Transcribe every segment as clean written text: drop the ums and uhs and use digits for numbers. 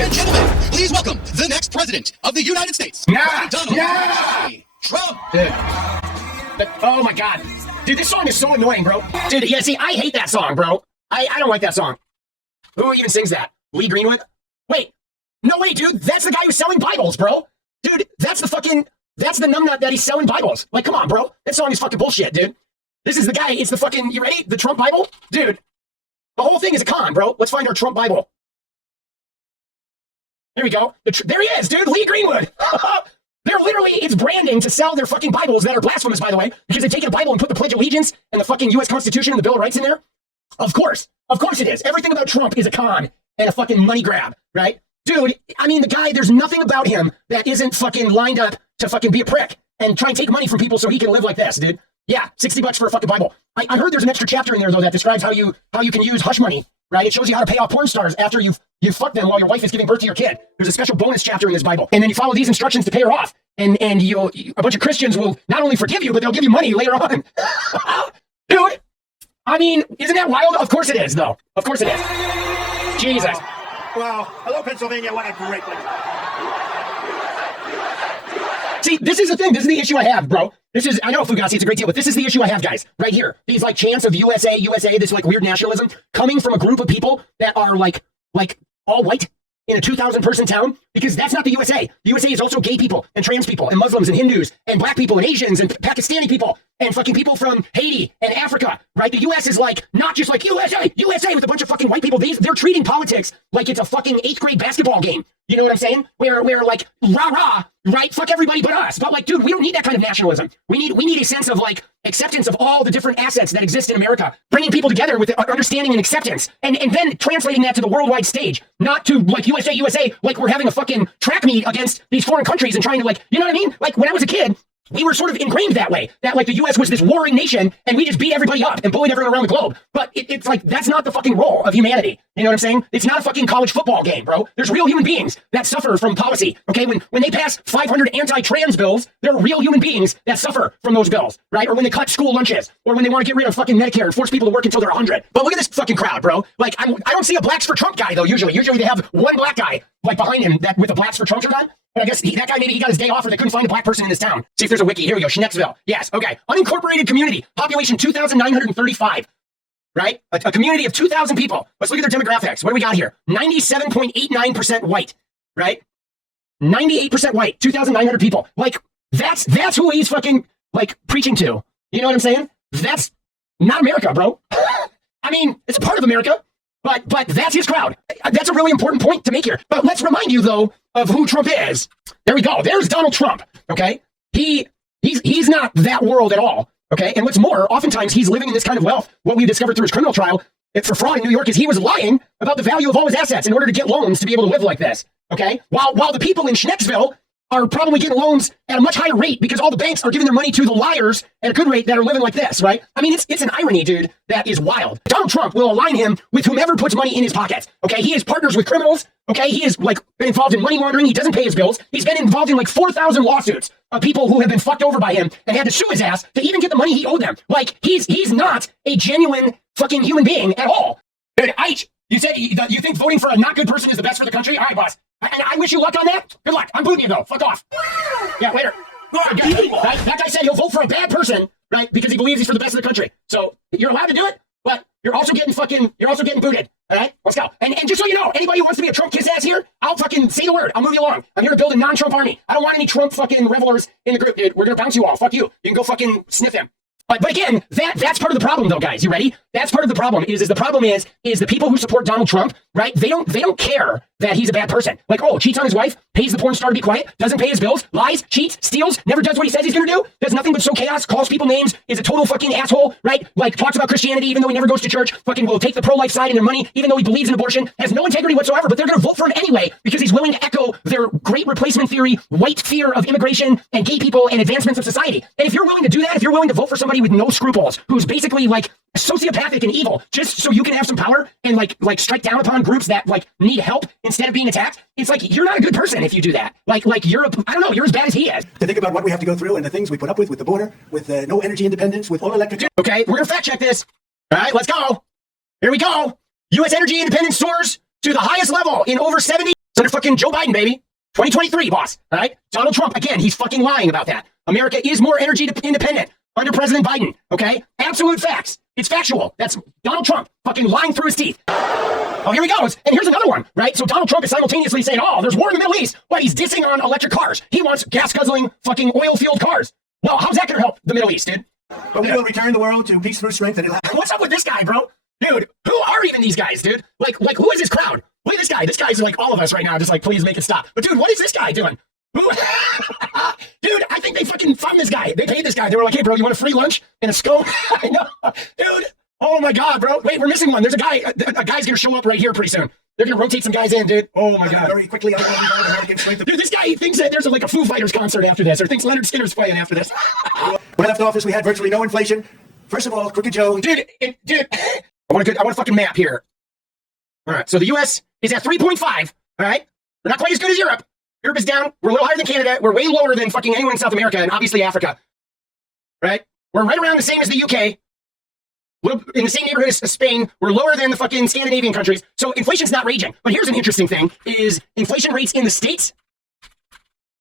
and gentlemen, please welcome the next president of the United States, Donald Trump. Dude. Oh my God. Dude, this song is so annoying, bro. Dude, yeah, see, I hate that song, bro. I don't like that song. Who even sings that? Lee Greenwood? Wait. No way, dude. That's the guy who's selling Bibles, bro. Dude, that's the numbnut that he's selling Bibles. Like, come on, bro. That song is fucking bullshit, dude. This is the guy. It's the fucking, you ready? The Trump Bible? Dude, the whole thing is a con, bro. Let's find our Trump Bible. There we go. There he is, dude. Lee Greenwood. They're literally, it's branding to sell their fucking Bibles that are blasphemous, by the way, because they've taken a Bible and put the Pledge of Allegiance and the fucking U.S. Constitution and the Bill of Rights in there. Of course it is. Everything about Trump is a con and a fucking money grab, right? Dude, I mean, the guy, there's nothing about him that isn't fucking lined up to fucking be a prick and try and take money from people so he can live like this, dude. Yeah, $60 for a fucking Bible. I heard there's an extra chapter in there, though, that describes how you can use hush money, right? It shows you how to pay off porn stars after you fuck them while your wife is giving birth to your kid. There's a special bonus chapter in this Bible. And then you follow these instructions to pay her off. And a bunch of Christians will not only forgive you, but they'll give you money later on. Dude, I mean, isn't that wild? Of course it is, though. Of course it is. Jesus. Well, hello, Pennsylvania. What a great place. See, this is the thing. This is the issue I have, bro. I know Fugazi, it's a great deal, but this is the issue I have, guys. Right here. These, like, chants of USA, this, like, weird nationalism coming from a group of people that are, like all white in a 2,000-person town, because that's not the USA. The USA is also gay people and trans people and Muslims and Hindus and black people and Asians and Pakistani people and fucking people from Haiti and Africa, right? The US is like, not just like USA with a bunch of fucking white people. They're treating politics like it's a fucking 8th grade basketball game. You know what I'm saying? Where like, rah-rah, right? Fuck everybody but us. But like, dude, we don't need that kind of nationalism. We need a sense of like acceptance of all the different assets that exist in America, bringing people together with understanding and acceptance, and then translating that to the worldwide stage, not to like USA, like we're having a fucking track meet against these foreign countries and trying to like, you know what I mean? Like when I was a kid, we were sort of ingrained that way, that like the US was this warring nation and we just beat everybody up and bullied everyone around the globe. But it's like, that's not the fucking role of humanity. You know what I'm saying? It's not a fucking college football game, bro. There's real human beings that suffer from policy, okay? When they pass 500 anti-trans bills, there are real human beings that suffer from those bills, right? Or when they cut school lunches, or when they want to get rid of fucking Medicare and force people to work until they're 100. But look at this fucking crowd, bro. Like, I don't see a Blacks for Trump guy, though, usually. Usually they have one black guy, like, behind him that with a Blacks for Trump shirt on. And I guess that guy, maybe he got his day off or they couldn't find a black person in this town. See if there's a wiki. Here we go. Schnecksville. Yes. Okay. Unincorporated community. Population 2,935. Right? A community of 2,000 people. Let's look at their demographics. What do we got here? 97.89% white. Right? 98% white. 2,900 people. Like, that's who he's fucking, like, preaching to. You know what I'm saying? That's not America, bro. I mean, it's a part of America. But that's his crowd. That's a really important point to make here. But let's remind you, though, of who Trump is. There we go. There's Donald Trump. Okay? He's not that world at all. Okay? And what's more, oftentimes he's living in this kind of wealth. What we discovered through his criminal trial for fraud in New York is he was lying about the value of all his assets in order to get loans to be able to live like this. Okay? While the people in Schnecksville are probably getting loans at a much higher rate because all the banks are giving their money to the liars at a good rate that are living like this, right? I mean, it's an irony, dude, that is wild. Donald Trump will align him with whomever puts money in his pockets, okay? He is partners with criminals, okay? He is, like, been involved in money laundering. He doesn't pay his bills. He's been involved in, like, 4,000 lawsuits of people who have been fucked over by him and had to sue his ass to even get the money he owed them. Like, he's not a genuine fucking human being at all. Dude, you said you think voting for a not good person is the best for the country? All right, boss. And I wish you luck on that. Good luck. I'm booting you, though. Fuck off. Yeah, later. Right? That guy said he'll vote for a bad person, right? Because he believes he's for the best of the country. So you're allowed to do it, but you're also getting booted. All right? Let's go. And just so you know, anybody who wants to be a Trump kiss ass here, I'll fucking say the word. I'll move you along. I'm here to build a non-Trump army. I don't want any Trump fucking revelers in the group, dude. We're going to bounce you all. Fuck you. You can go fucking sniff him. But again, that's part of the problem, though, guys. You ready? That's part of the problem. Is the people who support Donald Trump, right? They don't care that he's a bad person. Like, oh, cheats on his wife, pays the porn star to be quiet, doesn't pay his bills, lies, cheats, steals, never does what he says he's gonna do, does nothing but sow chaos, calls people names, is a total fucking asshole, right? Like, talks about Christianity even though he never goes to church, fucking will take the pro-life side in their money even though he believes in abortion, has no integrity whatsoever, but they're gonna vote for him anyway because he's willing to echo their great replacement theory, white fear of immigration and gay people and advancements of society. And if you're willing to do that, if you're willing to vote for somebody with no scruples, who's basically like sociopathic and evil, just so you can have some power and like strike down upon groups that like need help instead of being attacked, it's like you're not a good person if you do that. Like you're you're as bad as he is. To think about what we have to go through and the things we put up with the border, with no energy independence, with all electric. Okay, we're gonna fact check this. All right, let's go. Here we go. U.S. energy independence soars to the highest level in over 70 Senator fucking Joe Biden, baby. 2023, boss. All right? Donald Trump, again, he's fucking lying about that. America is more energy independent under President Biden, okay? Absolute facts. It's factual. That's Donald Trump fucking lying through his teeth. Oh, here he goes. And here's another one, right? So Donald Trump is simultaneously saying, oh, there's war in the Middle East, but he's dissing on electric cars. He wants gas-guzzling fucking oil-fueled cars. Well, how's that going to help the Middle East, dude? But we will return the world to peace through strength. And what's up with this guy, bro? Dude, who are even these guys, dude? Like who is this crowd? Look at this guy. This guy's like all of us right now, just like, please make it stop. But dude, what is this guy doing? Who? Dude, I think they fucking found this guy. They paid this guy. They were like, hey, bro, you want a free lunch and a scone? I know. Dude, oh my God, bro. Wait, we're missing one. There's a guy. A guy's going to show up right here pretty soon. They're going to rotate some guys in, dude. Oh my God. Very quickly. Dude, this guy thinks that there's like a Foo Fighters concert after this, or thinks Leonard Skinner's playing after this. When I left office, we had virtually no inflation. First of all, Crooked Joe. Dude, I want a fucking map here. All right, so the U.S. is at 3.5, all right? We're not quite as good as Europe. Europe is down. We're a little higher than Canada. We're way lower than fucking anyone in South America and obviously Africa, right? We're right around the same as the UK. In the same neighborhood as Spain. We're lower than the fucking Scandinavian countries. So inflation's not raging. But here's an interesting thing, is inflation rates in the States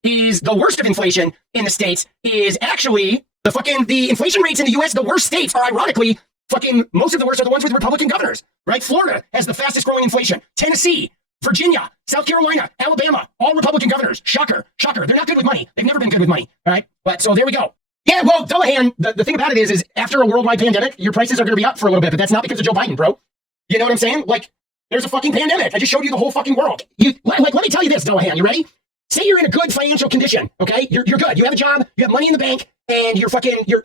is the worst of inflation in the States is actually the inflation rates in the U.S., the worst states are ironically most of the worst are the ones with Republican governors, right? Florida has the fastest growing inflation. Tennessee, Virginia, South Carolina, Alabama, all Republican governors. Shocker, shocker. They're not good with money. They've never been good with money, all right? But so there we go. Yeah, well, Dullahan, the thing about it is after a worldwide pandemic, your prices are going to be up for a little bit, but that's not because of Joe Biden, bro. You know what I'm saying? Like, there's a fucking pandemic. I just showed you the whole fucking world. Let me tell you this, Dullahan. You ready? Say you're in a good financial condition, okay? You're good. You have a job, you have money in the bank, and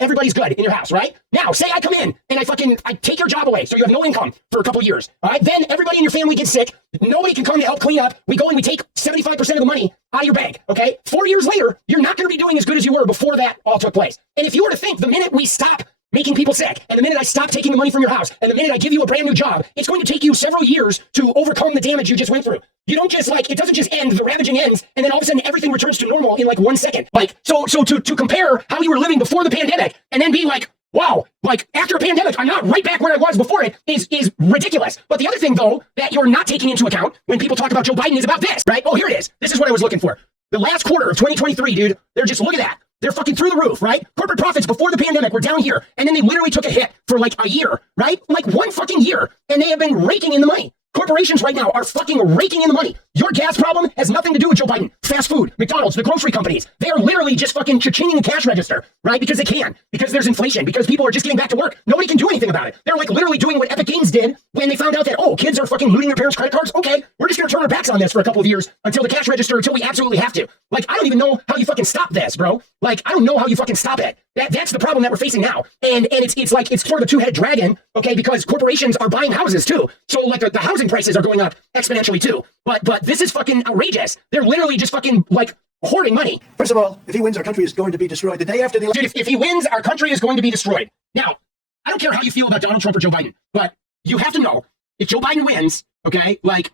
everybody's good in your house, right? Now, say I come in and I take your job away, so you have no income for a couple of years, all right? Then everybody in your family gets sick. Nobody can come to help clean up. We go and we take 75% of the money out of your bank, okay? 4 years later, you're not going to be doing as good as you were before that all took place. And if you were to think the minute we stop making people sick, and the minute I stop taking the money from your house, and the minute I give you a brand new job, it's going to take you several years to overcome the damage you just went through. You don't just it doesn't just end, the ravaging ends, and then all of a sudden everything returns to normal in like 1 second. So to compare how you were living before the pandemic, and then be like, wow, after a pandemic, I'm not right back where I was before it is ridiculous. But the other thing, though, that you're not taking into account when people talk about Joe Biden is about this, right? Oh, here it is. This is what I was looking for. The last quarter of 2023, dude, look at that. They're fucking through the roof, right? Corporate profits before the pandemic were down here, and then they literally took a hit for like a year, right? Like 1 fucking year, and they have been raking in the money. Corporations right now are fucking raking in the money. Your gas problem has nothing to do with Joe Biden. Fast food, McDonald's, the grocery companies, they are literally just fucking cha-chinging the cash register, right? Because they can, because there's inflation, because people are just getting back to work. Nobody can do anything about it. They're like literally doing what Epic Games did when they found out that, oh, kids are fucking looting their parents' credit cards. Okay, we're just gonna turn our backs on this for a couple of years until the cash register, until we absolutely have to. Like, I don't even know how you fucking stop this, bro. Like, I don't know how you fucking stop it. That's the problem that we're facing now. And it's sort of a two-headed dragon, okay, because corporations are buying houses too. So like the housing prices are going up exponentially too. But this is fucking outrageous. They're literally just fucking like hoarding money. First of all, if he wins, our country is going to be destroyed. The day after the election. Dude, if he wins, our country is going to be destroyed. Now, I don't care how you feel about Donald Trump or Joe Biden, but you have to know, if Joe Biden wins, okay, like,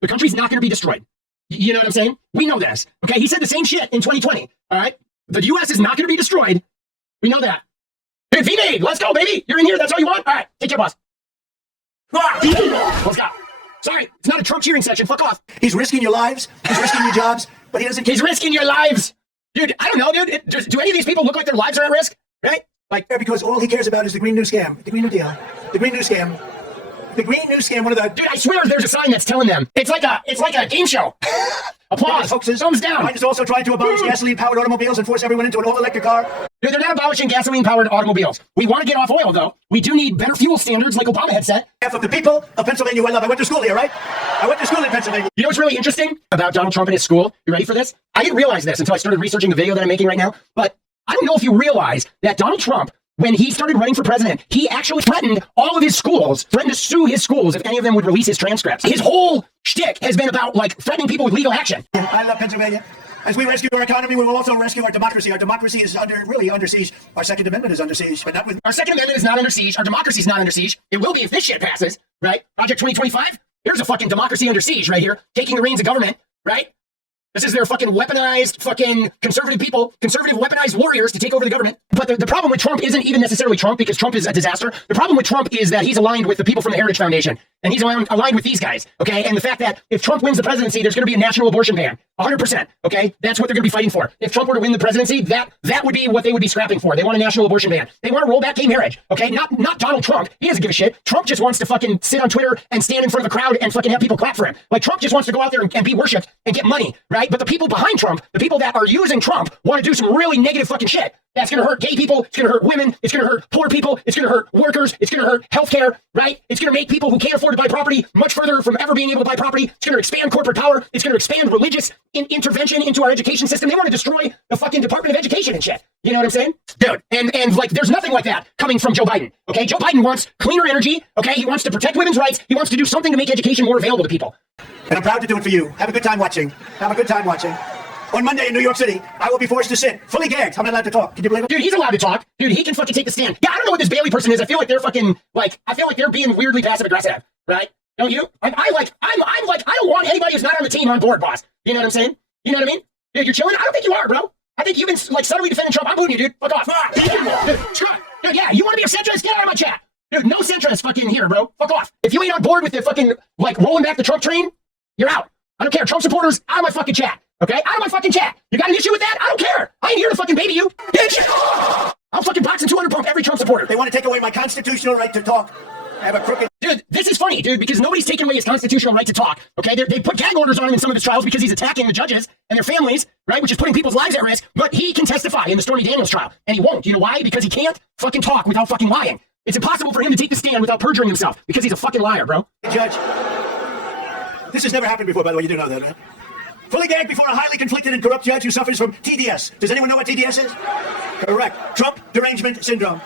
the country's not going to be destroyed. You know what I'm saying? We know this, okay? He said the same shit in 2020, all right? The U.S. is not going to be destroyed. We know that. Dude, V-Made, let's go, baby. You're in here. That's all you want? All right, take care, boss. Let's go. Sorry, it's not a Trump cheering session. Fuck off. He's risking your lives. He's risking your jobs, but he doesn't care. He's risking your lives. Dude, I don't know, dude. Do any of these people look like their lives are at risk? Right? Like, because all he cares about is the Green New Scam, the Green New Deal, the Green New Scam. The Green New Scam, one of the... Dude, I swear there's a sign that's telling them. It's like a game show. Applause. Hoaxes. Thumbs down. Biden is also trying to abolish gasoline-powered automobiles and force everyone into an all-electric car. Dude, they're not abolishing gasoline-powered automobiles. We want to get off oil, though. We do need better fuel standards like Obama had said. Half of the people of Pennsylvania I love. I went to school here, right? I went to school in Pennsylvania. You know what's really interesting about Donald Trump and his school? You ready for this? I didn't realize this until I started researching the video that I'm making right now, but I don't know if you realize that Donald Trump, when he started running for president, he actually threatened all of his schools, threatened to sue his schools if any of them would release his transcripts. His whole shtick has been about, like, threatening people with legal action. I love Pennsylvania. As we rescue our economy, we will also rescue our democracy. Our democracy is really under siege. Our Second Amendment is under siege, but not with... Our Second Amendment is not under siege. Our democracy is not under siege. It will be if this shit passes, right? Project 2025, here's a fucking democracy under siege right here, taking the reins of government, right? This is their fucking weaponized fucking conservative people, conservative weaponized warriors to take over the government. But the problem with Trump isn't even necessarily Trump, because Trump is a disaster. The problem with Trump is that he's aligned with the people from the Heritage Foundation. And he's aligned with these guys, okay? And the fact that if Trump wins the presidency, there's going to be a national abortion ban. 100%, okay? That's what they're going to be fighting for. If Trump were to win the presidency, that would be what they would be scrapping for. They want a national abortion ban. They want to roll back gay marriage, okay? Not Donald Trump. He doesn't give a shit. Trump just wants to fucking sit on Twitter and stand in front of a crowd and fucking have people clap for him. Like, Trump just wants to go out there and be worshipped and get money, right? But the people behind Trump, the people that are using Trump, want to do some really negative fucking shit. That's going to hurt gay people. It's going to hurt women. It's going to hurt poor people. It's going to hurt workers. It's going to hurt healthcare, right? It's going to make people who can't afford to buy property much further from ever being able to buy property. It's going to expand corporate power. It's going to expand religious intervention into our education system. They want to destroy the fucking Department of Education and shit. You know what I'm saying? Dude, and like, there's nothing like that coming from Joe Biden, okay? Joe Biden wants cleaner energy, okay? He wants to protect women's rights. He wants to do something to make education more available to people. And I'm proud to do it for you. Have a good time watching. Have a good time watching. On Monday in New York City, I will be forced to sit fully gagged. I'm not allowed to talk. Can you believe it? Dude, he's allowed to talk. Dude, he can fucking take the stand. Yeah, I don't know what this Bailey person is. I feel like they're fucking, like, I feel like they're being weirdly passive aggressive, right? Don't you? I'm like, I don't want anybody who's not on the team on board, boss. You know what I'm saying? You know what I mean? Dude, you're chilling? I don't think you are, bro. I think you've been, like, subtly defending Trump. I'm booting you, dude. Fuck off. Dude, yeah, you want to be a centrist? Get out of my chat. Dude, no centrist fucking here, bro. Fuck off. If you ain't on board with the fucking, like, rolling back the Trump train, you're out. I don't care. Trump supporters, out of my fucking chat. Okay? Out of my fucking chat. You got an issue with that? I don't care. I ain't here to fucking baby you. Bitch! I'll fucking box and 200 pump every Trump supporter. They want to take away my constitutional right to talk. I have a crooked... Dude, this is funny, dude, because nobody's taken away his constitutional right to talk, okay? They put gag orders on him in some of his trials because he's attacking the judges and their families, right, which is putting people's lives at risk, but he can testify in the Stormy Daniels trial, and he won't. You know why? Because he can't fucking talk without fucking lying. It's impossible for him to take the stand without perjuring himself, because he's a fucking liar, bro. Judge, this has never happened before, by the way. You do know that, right? Fully gagged before a highly conflicted and corrupt judge who suffers from TDS. Does anyone know what TDS is? Correct. Trump derangement syndrome.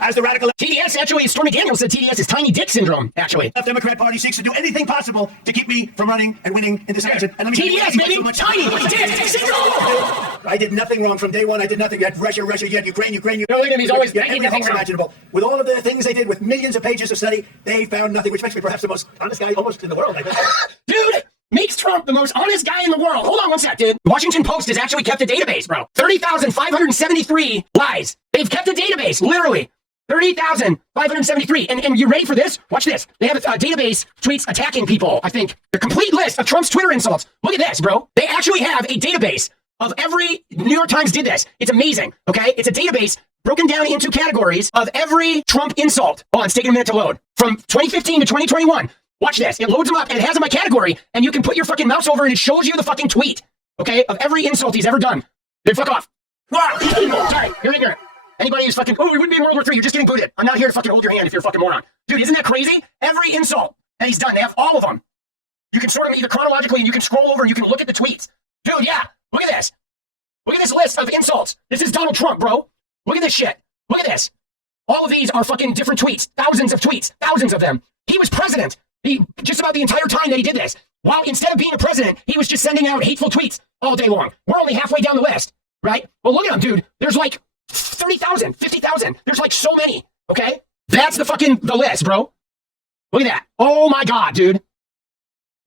As the radical... TDS, actually, Stormy Daniels said TDS is tiny dick syndrome, actually. The Democrat Party seeks to do anything possible to keep me from running and winning in this election. And let me TDS, baby! Tiny dick syndrome! I did nothing wrong from day one. I did nothing. You had Russia, you had Ukraine. No, look at him. He's always everything imaginable. With all of the things they did, with millions of pages of study, they found nothing, which makes me perhaps the most honest guy almost in the world. Dude! Makes Trump the most honest guy in the world. Hold on one sec, dude. Washington Post has actually kept a database, bro. 30,573 lies. They've kept a database, literally. 30,573. And you ready for this? Watch this. They have a database tweets attacking people, I think. The complete list of Trump's Twitter insults. Look at this, bro. They actually have a database of every... New York Times did this. It's amazing, okay? It's a database broken down into categories of every Trump insult. Hold on, it's taking a minute to load. From 2015 to 2021. Watch this. It loads them up and it has them by category, and you can put your fucking mouse over and it shows you the fucking tweet, okay, of every insult he's ever done. Dude, fuck off. Sorry, you're ignorant. Anybody who's fucking, oh, we wouldn't be in World War III, you're just getting booted. I'm not here to fucking hold your hand if you're a fucking moron. Dude, isn't that crazy? Every insult that he's done, they have all of them. You can sort them either chronologically and you can scroll over and you can look at the tweets. Dude, yeah, look at this. Look at this list of insults. This is Donald Trump, bro. Look at this shit. Look at this. All of these are fucking different tweets. Thousands of them. He was president. Just about the entire time that he did this. While instead of being a president, he was just sending out hateful tweets all day long. We're only halfway down the list, right? Well, look at him, dude. There's like 30,000, 50,000. There's like so many, okay? That's the list, bro. Look at that. Oh my God, dude.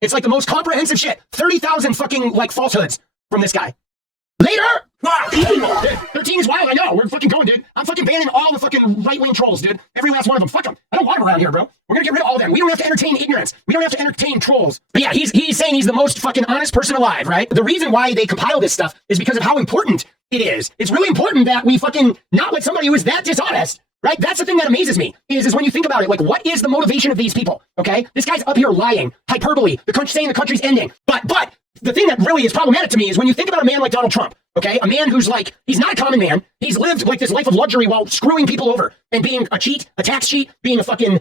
It's like the most comprehensive shit. 30,000 fucking like falsehoods from this guy. Later! 13 is wild, I know. We're fucking going, dude. I'm fucking banning all the fucking right-wing trolls, dude. Every last one of them. Fuck them. I don't want them around here, bro. We're gonna get rid of all of them. We don't have to entertain ignorance. We don't have to entertain trolls. But yeah, he's saying he's the most fucking honest person alive, right? The reason why they compile this stuff is because of how important it is. It's really important that we fucking not let somebody who is that dishonest, right? That's the thing that amazes me, is when you think about it, like, what is the motivation of these people, okay? This guy's up here lying, hyperbole, the country saying the country's ending. But the thing that really is problematic to me is when you think about a man like Donald Trump, okay? A man who's like, he's not a common man. He's lived like this life of luxury while screwing people over and being a cheat, a tax cheat, being a fucking,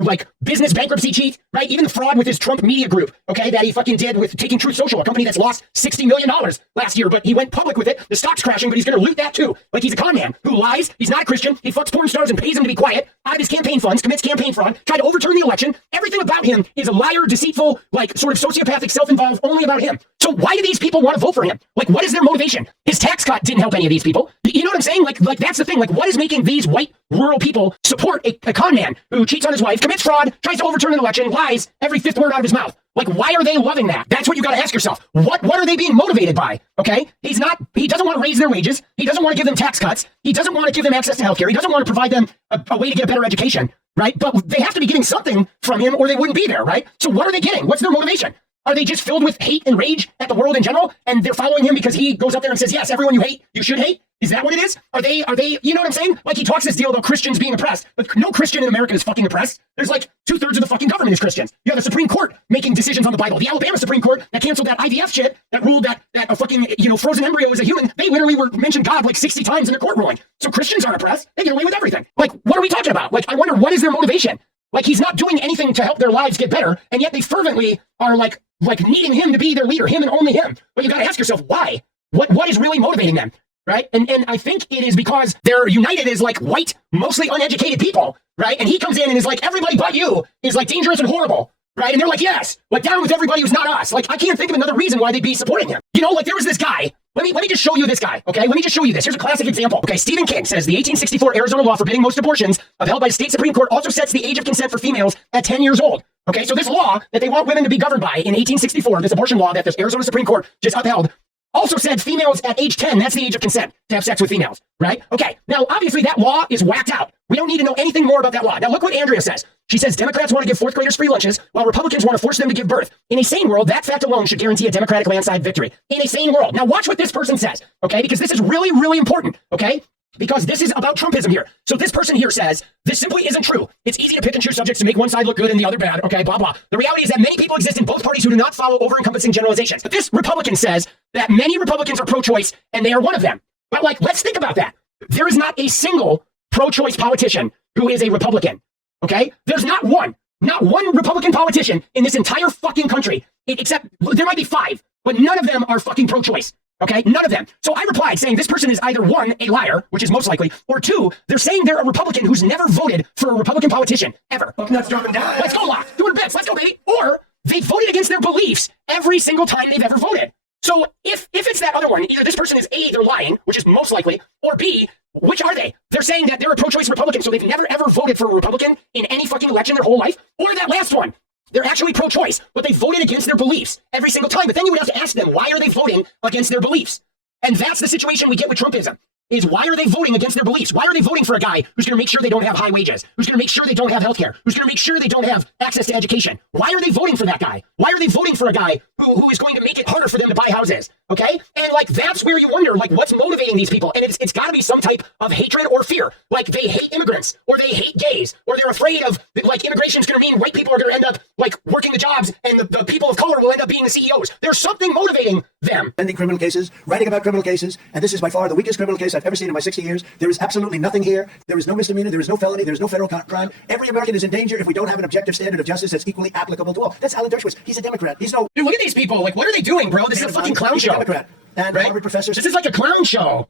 like business bankruptcy cheat, right? Even the fraud with his Trump media group, okay? That he fucking did with Taking Truth Social, a company that's lost $60 million last year, but he went public with it. The stock's crashing, but he's going to loot that too. Like, he's a con man who lies. He's not a Christian. He fucks porn stars and pays them to be quiet out of his campaign funds, commits campaign fraud, tried to overturn the election. Everything about him is a liar, deceitful, like sort of sociopathic, self-involved, only about him. So why do these people want to vote for him? Like, what is their motivation? His tax cut didn't help any of these people. You know what I'm saying? Like that's the thing. Like, what is making these white rural people support a con man who cheats on his wife, commits fraud, tries to overturn an election, lies every fifth word out of his mouth? Like, why are they loving that? That's what you got to ask yourself. What are they being motivated by? Okay, he doesn't want to raise their wages. He doesn't want to give them tax cuts. He doesn't want to give them access to healthcare. He doesn't want to provide them a way to get a better education, right? But they have to be getting something from him or they wouldn't be there, right? So what are they getting? What's their motivation? Are they just filled with hate and rage at the world in general? And they're following him because he goes up there and says, yes, everyone you hate, you should hate? Is that what it is? Are they, you know what I'm saying? Like, he talks this deal about Christians being oppressed, but no Christian in America is fucking oppressed. There's like 2/3 of the fucking government is Christians. You have the Supreme Court making decisions on the Bible. The Alabama Supreme Court that canceled that IVF shit, that ruled that a fucking, frozen embryo is a human. They literally were mentioned God like 60 times in their court ruling. So Christians aren't oppressed. They get away with everything. Like, what are we talking about? Like, I wonder, what is their motivation? Like, he's not doing anything to help their lives get better, and yet they fervently are like needing him to be their leader, him and only him. But you got to ask yourself, why? What is really motivating them, right? And I think it is because they're united as like white, mostly uneducated people, right? And he comes in and is like, everybody but you is like dangerous and horrible, right? And they're like, yes, like down with everybody who's not us. Like, I can't think of another reason why they'd be supporting him. Like there was this guy. Let me just show you this guy, okay? Let me just show you this. Here's a classic example. Okay, Stephen King says the 1864 Arizona law forbidding most abortions upheld by the state Supreme Court also sets the age of consent for females at 10 years old. Okay, so this law that they want women to be governed by in 1864, this abortion law that the Arizona Supreme Court just upheld, also said females at age 10, that's the age of consent to have sex with females, right? Okay, now obviously that law is whacked out. We don't need to know anything more about that law. Now look what Andrea says. She says Democrats want to give fourth graders free lunches while Republicans want to force them to give birth. In a sane world, that fact alone should guarantee a Democratic landslide victory. In a sane world. Now watch what this person says, okay? Because this is really, really important, okay? Because this is about Trumpism here. So this person here says, this simply isn't true. It's easy to pick and choose subjects to make one side look good and the other bad, okay, blah, blah. The reality is that many people exist in both parties who do not follow over-encompassing generalizations. But this Republican says that many Republicans are pro-choice, and they are one of them. But like, let's think about that. There is not a single pro-choice politician who is a Republican, okay? There's not one Republican politician in this entire fucking country, except there might be 5, but none of them are fucking pro-choice. Okay, none of them. So I replied saying this person is either 1, a liar, which is most likely, or 2, they're saying they're a Republican who's never voted for a Republican politician, ever. Let's drop it down. Let's go, Locke. Doing bits. Let's go, baby. Or they voted against their beliefs every single time they've ever voted. So if it's that other one, either this person is A, they're lying, which is most likely, or B, which are they? They're saying that they're a pro-choice Republican, so they've never ever voted for a Republican in any fucking election their whole life, or that last one. They're actually pro-choice, but they voted against their beliefs every single time. But then you would have to ask them, why are they voting against their beliefs? And that's the situation we get with Trumpism, is why are they voting against their beliefs? Why are they voting for a guy who's going to make sure they don't have high wages, who's going to make sure they don't have healthcare, who's going to make sure they don't have access to education? Why are they voting for that guy? Why are they voting for a guy who is going to make it harder for them to buy houses? Okay? And like, that's where you wonder, like, what's motivating these people? And it's got to be some type of hatred or fear. Like, they hate immigrants, or they hate gays, or they're afraid of, like, immigration is going to mean white people are going to end up, like, working the jobs, and the people of color will end up being the CEOs. There's something motivating them. Pending criminal cases, writing about criminal cases, and this is by far the weakest criminal case I've ever seen in my 60 years. There is absolutely nothing here. There is no misdemeanor, there is no felony, there is no federal crime. Every American is in danger if we don't have an objective standard of justice that's equally applicable to all. That's Alan Dershowitz. He's a Democrat. He's no... Dude, look at these people. Like, what are they doing, bro? This is a fucking clown show. Democrat. And right? Harvard professors. This is like a clown show.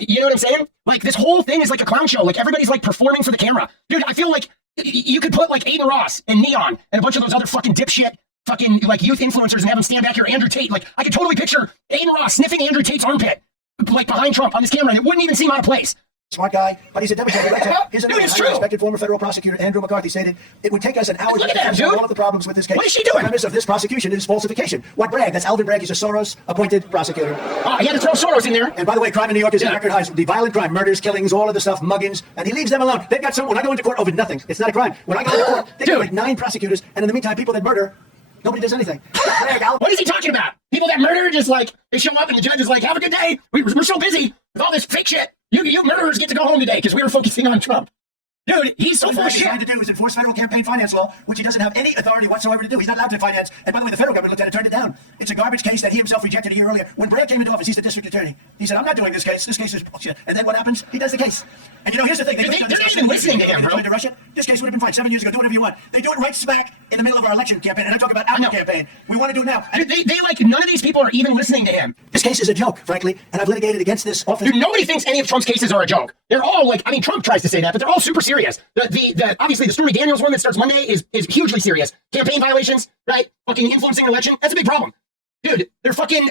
You know what I'm saying? Like, this whole thing is like a clown show. Like, everybody's like performing for the camera. Dude, I feel like you could put like Aiden Ross and Neon and a bunch of those other fucking dipshit fucking like youth influencers and have them stand back here. Andrew Tate. Like, I could totally picture Aiden Ross sniffing Andrew Tate's armpit like behind Trump on this camera, and it wouldn't even seem out of place. Smart guy, but he's a Democrat. He's a dude, it's true. Respected former federal prosecutor Andrew McCarthy stated it would take us an hour to that, all of the problems with this case. What is she doing? The premise of this prosecution is falsification. What Bragg? That's Alvin Bragg. He's a Soros-appointed prosecutor. Oh, he had to throw Soros in there. And by the way, crime in New York is at record highs. The violent crime, murders, killings, all of the stuff, muggings, and he leaves them alone. They've got some. When I go into court over nothing, it's not a crime. When I go into court, they got like 9 prosecutors, and in the meantime, people that murder, nobody does anything. What is he talking about? People that murder just like, they show up and the judge is like, have a good day. We're so busy with all this fake shit. You murderers get to go home today because we were focusing on Trump. Dude, he's so full of shit. What he's trying to do is enforce federal campaign finance law, which he doesn't have any authority whatsoever to do. He's not allowed to finance. And by the way, the federal government looked at it, turned it down. It's a garbage case that he himself rejected a year earlier. When Bragg came into office, he's the district attorney. He said, I'm not doing this case. This case is bullshit. And then what happens? He does the case. And you know, here's the thing. They're not even listening to him, bro. To Russia, this case would have been fine 7 years ago. Do whatever you want. They do it right smack in the middle of our election campaign. And I'm talking about our campaign. We want to do it now. Dude, they like, none of these people are even listening to him. This case is a joke, frankly. And I've litigated against this office. Dude, nobody thinks any of Trump's cases are a joke. They're all like, I mean, Trump tries to say that, but they're all super serious. Obviously, the Stormy Daniels one that starts Monday is hugely serious. Campaign violations, right? Fucking influencing an election. That's a big problem. Dude, they're fucking...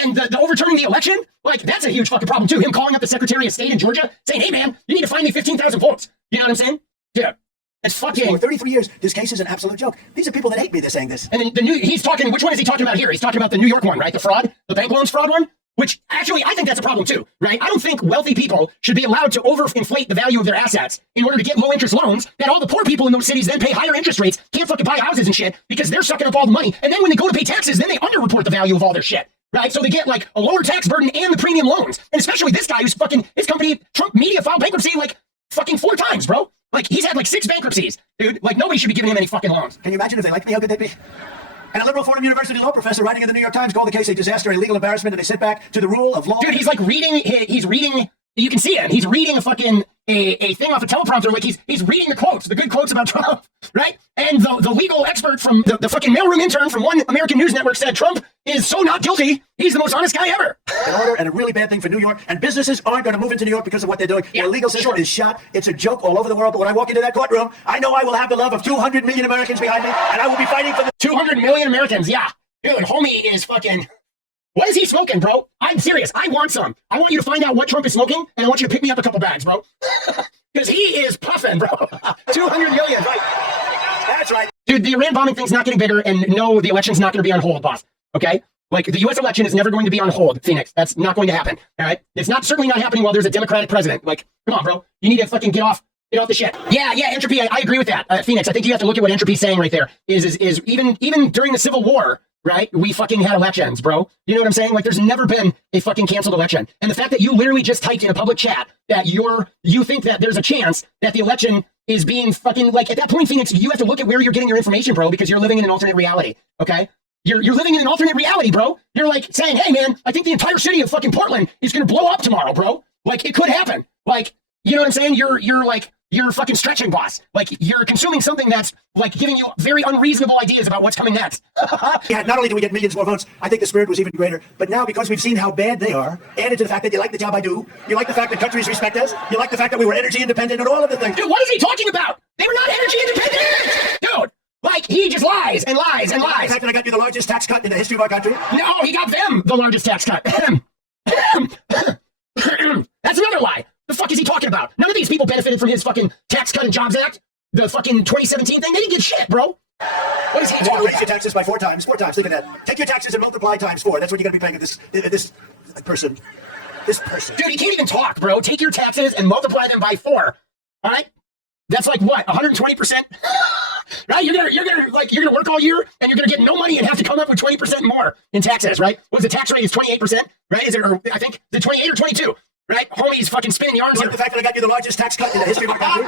And the overturning the election, like, that's a huge fucking problem, too. Him calling up the Secretary of State in Georgia, saying, hey, man, you need to find me 15,000 votes. You know what I'm saying? Yeah. It's fucking... For 33 years, this case is an absolute joke. These are people that hate me. They're saying this. And then he's talking, which one is he talking about here? He's talking about the New York one, right? The fraud, the bank loans fraud one, which actually I think that's a problem too, right? I don't think wealthy people should be allowed to overinflate the value of their assets in order to get low interest loans that all the poor people in those cities then pay higher interest rates, can't fucking buy houses and shit because they're sucking up all the money. And then when they go to pay taxes, then they underreport the value of all their shit. Right, so they get like a lower tax burden and the premium loans, and especially this guy who's fucking his company, Trump Media, filed bankruptcy like fucking 4 times, bro. Like he's had like 6 bankruptcies, dude. Like nobody should be giving him any fucking loans. Can you imagine if they liked me? How good they'd be? And a liberal Fordham University law professor writing in the New York Times called the case a disaster, a legal embarrassment, and they sit back to the rule of law. Dude, he's like reading. He's reading. You can see him. He's reading a fucking a thing off a teleprompter. Like he's reading the quotes, the good quotes about Trump, right? And the legal expert from the fucking mailroom intern from one American news network said Trump is so not guilty. He's the most honest guy ever. An order and a really bad thing for New York, and businesses aren't going to move into New York because of what they're doing. Yeah, the legal system is shot. It's a joke all over the world. But when I walk into that courtroom, I know I will have the love of 200 million Americans behind me, and I will be fighting for the 200 million Americans. Yeah, dude, homie is fucking. What is he smoking, bro? I'm serious. I want some. I want you to find out what Trump is smoking, and I want you to pick me up a couple bags, bro. Because he is puffing, bro. 200 million, right? That's right. Dude, the Iran bombing thing's not getting bigger, and no, the election's not going to be on hold, boss. Okay? Like, the U.S. election is never going to be on hold, Phoenix. That's not going to happen, all right? It's certainly not happening while there's a Democratic president. Like, come on, bro. You need to fucking get off the shit. Yeah, entropy, I agree with that. Phoenix, I think you have to look at what entropy's saying right there. Is even during the Civil War, right? We fucking had elections, bro. You know what I'm saying? Like, there's never been a fucking canceled election. And the fact that you literally just typed in a public chat that you think that there's a chance that the election is being fucking, like, at that point, Phoenix, you have to look at where you're getting your information, bro, because you're living in an alternate reality, okay? You're living in an alternate reality, bro. You're like saying, hey, man, I think the entire city of fucking Portland is going to blow up tomorrow, bro. Like, it could happen. Like, you know what I'm saying? You're fucking stretching, boss. Like, you're consuming something that's, like, giving you very unreasonable ideas about what's coming next. Yeah, not only do we get millions more votes, I think the spirit was even greater. But now, because we've seen how bad they are, added to the fact that you like the job I do, you like the fact that countries respect us, you like the fact that we were energy independent and all of the things. Dude, what is he talking about? They were not energy independent! Dude, like, he just lies and lies and lies. The fact that I got you the largest tax cut in the history of our country? No, he got them the largest tax cut. That's another lie. The fuck is he talking about? None of these people benefited from his fucking Tax Cut and Jobs Act. The fucking 2017 thing. They didn't get shit, bro. What is he talking about? Raise your taxes by 4 times. 4 times. Think of that. Take your taxes and multiply times 4. That's what you're going to be paying this person. This person. Dude, he can't even talk, bro. Take your taxes and multiply them by 4. All right? That's like what? 120%? Right? You're gonna work all year and you're gonna get no money and have to come up with 20% more in taxes, right? What is the tax rate? Is 28%? Right? Is it? Or I think the 28 or 22. Right? Homie's fucking spinning yarns here. The fact that I got you the largest tax cut in the history of our country.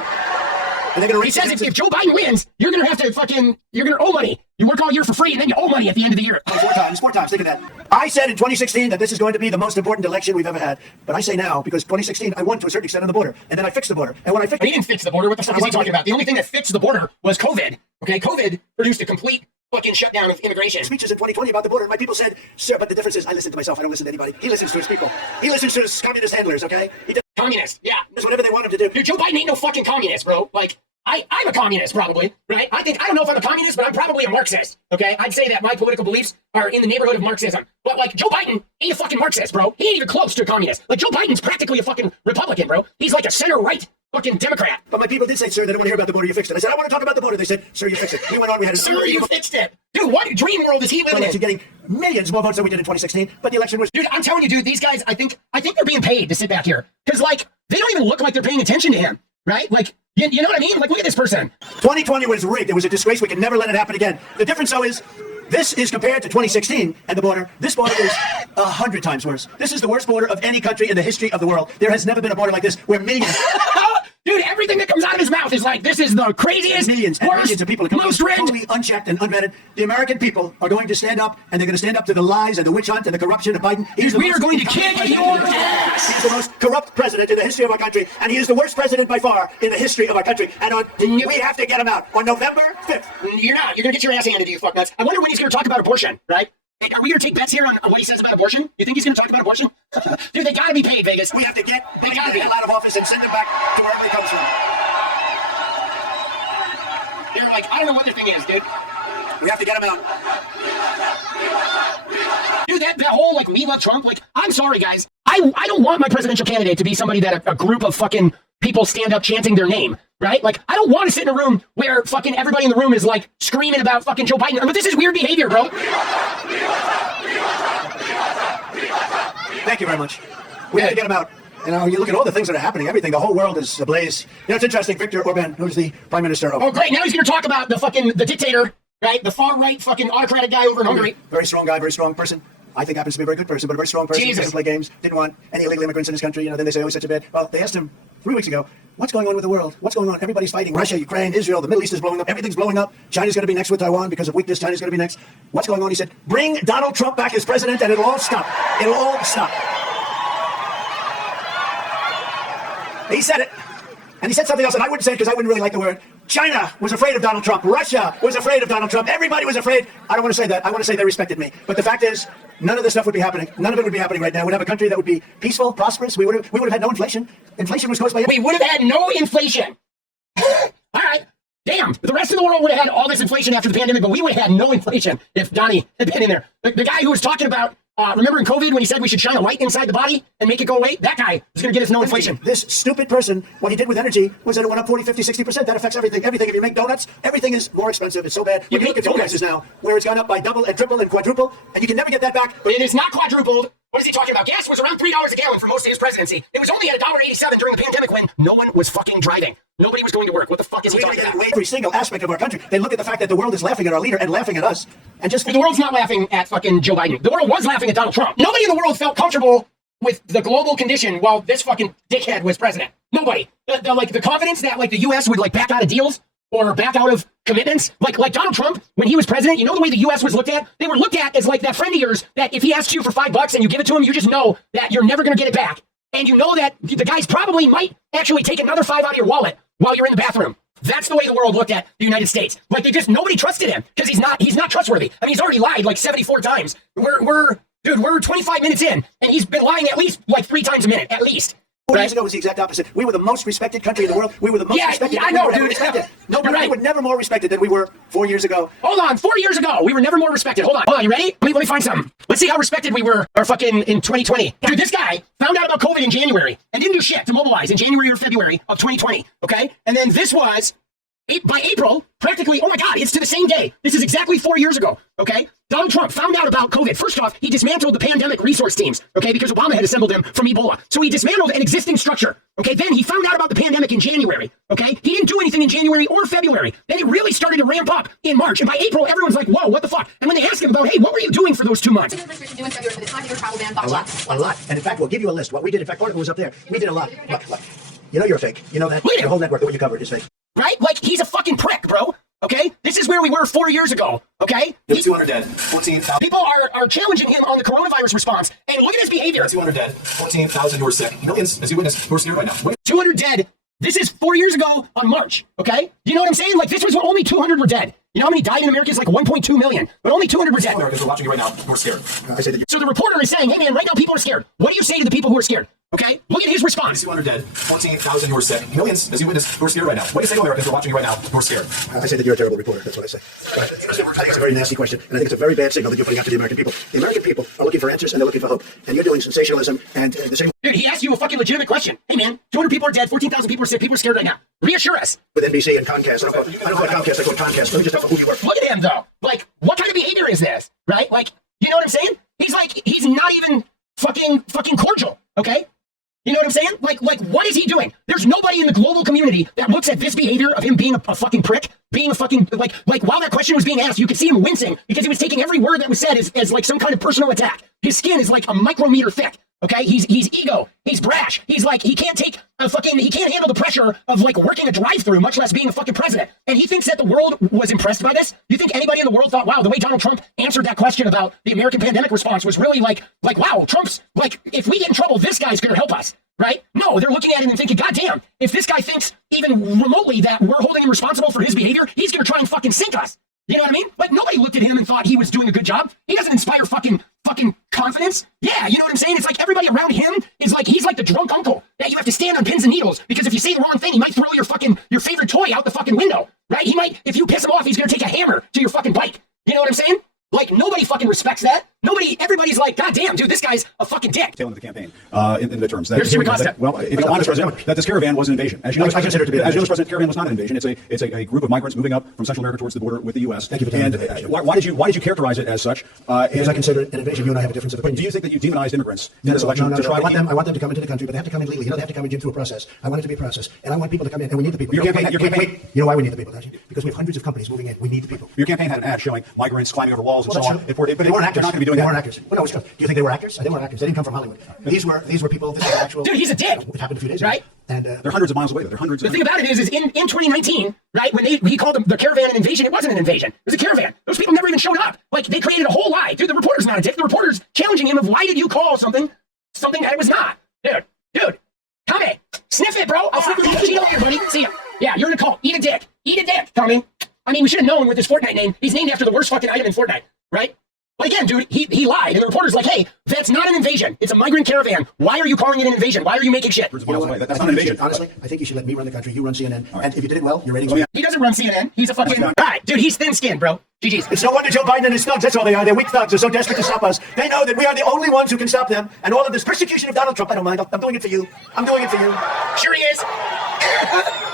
And they're gonna he says if Joe Biden wins, you're gonna have to you're gonna owe money. You work all year for free and then you owe money at the end of the year. 4 times. Think of that. I said in 2016 that this is going to be the most important election we've ever had. But I say now, because 2016 I won to a certain extent on the border. And then I fixed the border. And when I fixed He didn't fix the border. What the fuck is he talking about? The only thing that fixed the border was COVID. Okay, COVID produced a complete fucking shutdown of immigration. Speeches in 2020 about the border, and my people said, sir, but the difference is I listen to myself, I don't listen to anybody. He listens to his people. He listens to his communist handlers, okay? He does communist, yeah. Whatever they want him to do. Dude, Joe Biden ain't no fucking communist, bro. Like, I'm a communist, probably, right? I don't know if I'm a communist, but I'm probably a Marxist, okay? I'd say that my political beliefs are in the neighborhood of Marxism. But, like, Joe Biden ain't a fucking Marxist, bro. He ain't even close to a communist. Like, Joe Biden's practically a fucking Republican, bro. He's like a center-right fucking Democrat. But my people did say, sir, they don't want to hear about the border, you fixed it. I said, I want to talk about the border. They said, sir, you fixed it. We went on, we had Sir, you fixed it. Dude, what dream world is he living in? You're getting millions more votes than we did in 2016, but the election was... Dude, I'm telling you, dude, these guys, I think they're being paid to sit back here. Because, like, they don't even look like they're paying attention to him, right? Like, you know what I mean? Like, look at this person. 2020 was rigged. It was a disgrace. We can never let it happen again. The difference, though, is this is compared to 2016 and the border. This border is 100 times worse. This is the worst border of any country in the history of the world. There has never been a border like this where millions... Dude, everything that comes out of his mouth is like, this is the craziest, millions and millions of people most rigged. Totally unchecked and unvetted. The American people are going to stand up, and they're going to stand up to the lies and the witch hunt and the corruption of Biden. We are going to kick your ass. He's the most corrupt president in the history of our country, and he is the worst president by far in the history of our country. And we have to get him out on November 5th. You're not. You're going to get your ass handed to you, fucknuts. I wonder when he's going to talk about abortion, right? Hey, are we going to take bets here on what he says about abortion? You think he's going to talk about abortion? Dude, they got to be paid, Vegas. We have to get him out of office and send him back to wherever he comes from. They're like, I don't know what their thing is, dude. We have to get him out. Dude, that whole, like, we love Trump, like, I'm sorry, guys. I don't want my presidential candidate to be somebody that a group of fucking people stand up chanting their name. right? Like, I don't want to sit in a room where fucking everybody in the room is like screaming about fucking Joe Biden. But this is weird behavior, bro. Thank you very much. We have to get them out. You know, you look at all the things that are happening, everything, the whole world is ablaze. You know, it's interesting, Viktor Orban, who's the prime minister of... Oh, great. Now he's going to talk about the dictator, right? The far-right fucking autocratic guy over in Hungary. Very strong guy, very strong person. I think happens to be a very good person, but a very strong person. Jesus. Doesn't play games, didn't want any illegal immigrants in his country. You know, then they say, oh, he's such a bad... Well, they asked him 3 weeks ago, what's going on with the world? What's going on? Everybody's fighting. Russia, Ukraine, Israel, the Middle East is blowing up. Everything's blowing up. China's going to be next with Taiwan because of weakness. China's going to be next. What's going on? He said, bring Donald Trump back as president and it'll all stop. It'll all stop. He said it. And he said something else, and I wouldn't say it because I wouldn't really like the word. China was afraid of Donald Trump. Russia was afraid of Donald Trump. Everybody was afraid. I don't want to say that. I want to say they respected me. But the fact is, none of this stuff would be happening. None of it would be happening right now. We'd have a country that would be peaceful, prosperous. We would have had no inflation. Inflation was caused by... We would have had no inflation. All right. Damn. The rest of the world would have had all this inflation after the pandemic, but we would have had no inflation if Donnie had been in there. The guy who was talking about... remember in COVID when he said we should shine a light inside the body and make it go away? That guy is going to get us no inflation. This stupid person, what he did with energy was that it went up 40, 50, 60%. That affects everything. Everything. If you make donuts, everything is more expensive. It's so bad. When you look at fuel prices now, where it's gone up by double and triple and quadruple, and you can never get that back. But it is not quadrupled. What is he talking about? Gas was around $3 a gallon for most of his presidency. It was only at $1.87 during the pandemic when no one was fucking driving. Nobody was going to work. What the fuck is he talking about? Every single aspect of our country. They look at the fact that the world is laughing at our leader and laughing at us. And just the world's not laughing at fucking Joe Biden. The world was laughing at Donald Trump. Nobody in the world felt comfortable with the global condition while this fucking dickhead was president. Nobody. The confidence that like the U.S. would like back out of deals or back out of commitments. Like Donald Trump, when he was president, you know the way the U.S. was looked at? They were looked at as like that friend of yours that if he asks you for $5 and you give it to him, you just know that you're never going to get it back. And you know that the guys probably might actually take another $5 out of your wallet while you're in the bathroom. That's the way the world looked at the United States. Like nobody trusted him because he's not trustworthy. I mean, he's already lied like 74 times. We're 25 minutes in and he's been lying at least like 3 times a minute, at least. 4 years ago was the exact opposite. We were the most respected country in the world. We were the most respected. Yeah, I know, dude. Nobody, we were never more respected than we were 4 years ago. Hold on, 4 years ago, we were never more respected. Hold on, you ready? Let me find something. Let's see how respected we were fucking in 2020. Dude, this guy found out about COVID in January and didn't do shit to mobilize in January or February of 2020, okay? And then this was, by April, practically, oh my God, it's to the same day. This is exactly 4 years ago, okay? Donald Trump found out about COVID. First off, he dismantled the pandemic resource teams, okay, because Obama had assembled them from Ebola. So he dismantled an existing structure, okay? Then he found out about the pandemic in January, okay? He didn't do anything in January or February. Then it really started to ramp up in March. And by April, everyone's like, whoa, what the fuck? And when they asked him about, hey, what were you doing for those 2 months? A lot. And in fact, we'll give you a list. What we did, in fact, part of it was up there. We did a lot. Look. You know you're fake. You know that. The whole network that you covered is fake. Right? Like, he's a fucking prick, bro. Okay? This is where we were 4 years ago. Okay? 200 dead, 14,000. People are challenging him on the coronavirus response. And look at his behavior. 200 dead, 14,000 who are sick. Millions, as you witness, who are scared right now. 200 dead. This is 4 years ago on March. Okay? You know what I'm saying? Like, this was when only 200 were dead. You know how many died in America? It's like 1.2 million. But only 200 were dead. Americans are watching you right now who are scared. So the reporter is saying, hey man, right now people are scared. What do you say to the people who are scared? Okay? Look at his response. 200 dead, 14,000 who are sick. Millions, as you witness, who are scared right now. What do you say to Americans who are watching you right now who are scared? I say that you're a terrible reporter. That's what I say. I think it's a very nasty question, and I think it's a very bad signal that you're putting out to the American people. The American people are looking for answers, and they're looking for hope. And you're doing sensationalism, and the same... Dude, he asked you a fucking legitimate question. Hey man, 200 people are dead, 14,000 people are sick, people are scared right now. Reassure us. With NBC and Comcast. I don't call it Comcast, I call it Comcast. Let me just tell you who you were. Look at him though. Like, what kind of behavior is this? Right? Like, you know what I'm saying? He's not even fucking cordial, okay? You know what I'm saying? Like, what is he doing? There's nobody in the global community that looks at this behavior of him being a fucking prick, being a fucking, like while that question was being asked, you could see him wincing because he was taking every word that was said as like some kind of personal attack. His skin is like a micrometer thick, okay? He's ego, he's brash, he can't handle the pressure of like working a drive-through, much less being a fucking president. And he thinks that the world was impressed by this? You think anybody in the world thought, wow, the way Donald Trump answered that question about the American pandemic response was really like, wow, Trump's, like, if we get in trouble, this guy's gonna help us, right? No, they're looking at him and thinking, God damn, if this guy thinks even remotely that we're holding him responsible for his behavior, he's gonna try and fucking sink us. You know what I mean? Like, nobody looked at him and thought he was doing a good job. He doesn't inspire fucking confidence. Yeah, you know what I'm saying? It's like everybody around him is like, he's like the drunk uncle that you have to stand on pins and needles because if you say the wrong thing, he might throw your favorite toy out the fucking window, right? He might, if you piss him off, he's gonna take a hammer to your fucking bike. You know what I'm saying? Like, nobody fucking respects that. everybody's like, God damn, dude, this guy's a fucking dick. Tail end of the campaign in the terms. Here's Jimmy Costa. Well, if you want to president, that this caravan was an invasion. As you know, I consider it to be an as you know, invasion. President, caravan was not an invasion. It's a group of migrants moving up from Central America towards the border with the U.S. Thank you for telling me And why did you characterize it as such? Because I consider it an invasion. You and I have a difference of opinion. Do you think that you demonized immigrants in this election No. to try I to want them to come into the country, but they have to come in legally. You know, they have to come in through a process. I want it to be a process, and I want people to come in, and we need the people. Your campaign- Wait. You know why we need the people, don't you? Because we have hundreds of companies moving in. We need the people. Your campaign had an ad showing migrants climbing over walls and Well, so on. that's true. But they weren't actors. They're not going to be doing they that. weren't actors. Well, no, it's true. Do you think they were actors? They weren't actors. They didn't come from Hollywood. These were people. This is actual. Dude, he's a dick. It happened a few days ago. Right? And They're hundreds of miles away. They're hundreds. The thing about it is in 2019, right, when he called the caravan an invasion, it wasn't an invasion. It was a caravan. Those people never even showed up. Like, they created a whole lie. Dude, the reporter's not a dick. The reporter's challenging him of why did you call something that it was not. Dude, Tommy, sniff it, bro. I'll sniff it. Cheat on you, buddy. See ya. Yeah, you're in a cult. Eat a dick, Tommy. I mean, we should have known with his Fortnite name. He's named after the worst fucking item in Fortnite, right? But again, dude, he lied. And the reporter's like, hey, that's not an invasion. It's a migrant caravan. Why are you calling it an invasion? Why are you making shit? Hundreds of miles away. That's not an invasion. Honestly, I think you should let me run the country. You run CNN. And if you did it well, your ratings. He doesn't run CNN. He's a fucking... All right, dude, he's thin-skinned, bro. GG's. It's no wonder Joe Biden and his thugs, that's all they are. They're weak thugs. They're so desperate to stop us. They know that we are the only ones who can stop them. And all of this persecution of Donald Trump, I don't mind. I'm doing it for you. I'm doing it for you. Sure he is.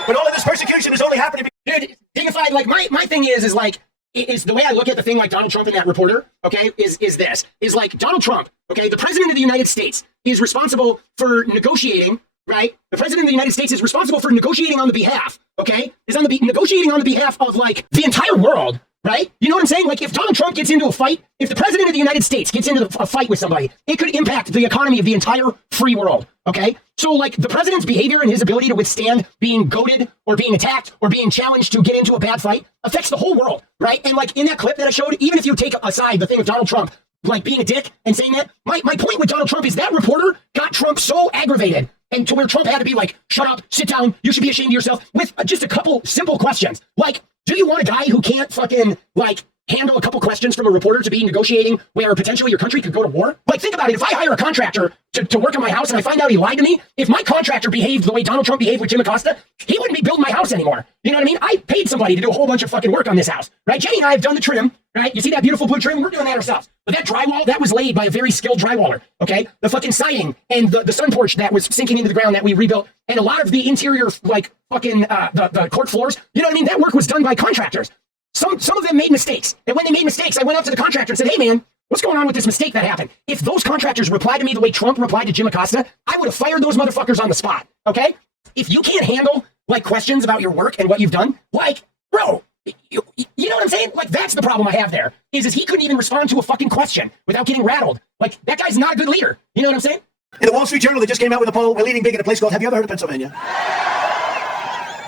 But all of this persecution is only happening because... Dude, dignified, like, my thing is like, is the way I look at the thing like Donald Trump and that reporter, okay, is like Donald Trump, okay, the president of the United States is responsible for negotiating, right? The president of the United States is responsible for negotiating on the behalf, okay, negotiating on the behalf of, like, the entire world, right? You know what I'm saying? Like, if Donald Trump gets into a fight, if the president of the United States gets into a fight with somebody, it could impact the economy of the entire free world, okay? So, like, the president's behavior and his ability to withstand being goaded or being attacked or being challenged to get into a bad fight affects the whole world, right? And, like, in that clip that I showed, even if you take aside the thing of Donald Trump, like, being a dick and saying that, my point with Donald Trump is that reporter got Trump so aggravated and to where Trump had to be like, shut up, sit down, you should be ashamed of yourself, with just a couple simple questions. Like, do you want a guy who can't fucking, like, handle a couple questions from a reporter to be negotiating where potentially your country could go to war? Like, think about it. If I hire a contractor to work in my house and I find out he lied to me, if my contractor behaved the way Donald Trump behaved with Jim Acosta, he wouldn't be building my house anymore. You know what I mean? I paid somebody to do a whole bunch of fucking work on this house, right? Jenny and I have done the trim, right? You see that beautiful blue trim? We're doing that ourselves. But that drywall, that was laid by a very skilled drywaller, okay? The fucking siding and the sun porch that was sinking into the ground that we rebuilt, and a lot of the interior, like, fucking, the court floors, you know what I mean? That work was done by contractors. Some of them made mistakes. And when they made mistakes, I went up to the contractor and said, hey, man, what's going on with this mistake that happened? If those contractors replied to me the way Trump replied to Jim Acosta, I would have fired those motherfuckers on the spot, okay? If you can't handle, like, questions about your work and what you've done, like, bro, you know what I'm saying? Like, that's the problem I have there, is he couldn't even respond to a fucking question without getting rattled. Like, that guy's not a good leader. You know what I'm saying? In the Wall Street Journal, they just came out with a poll. We're leading big in a place called, have you ever heard of Pennsylvania?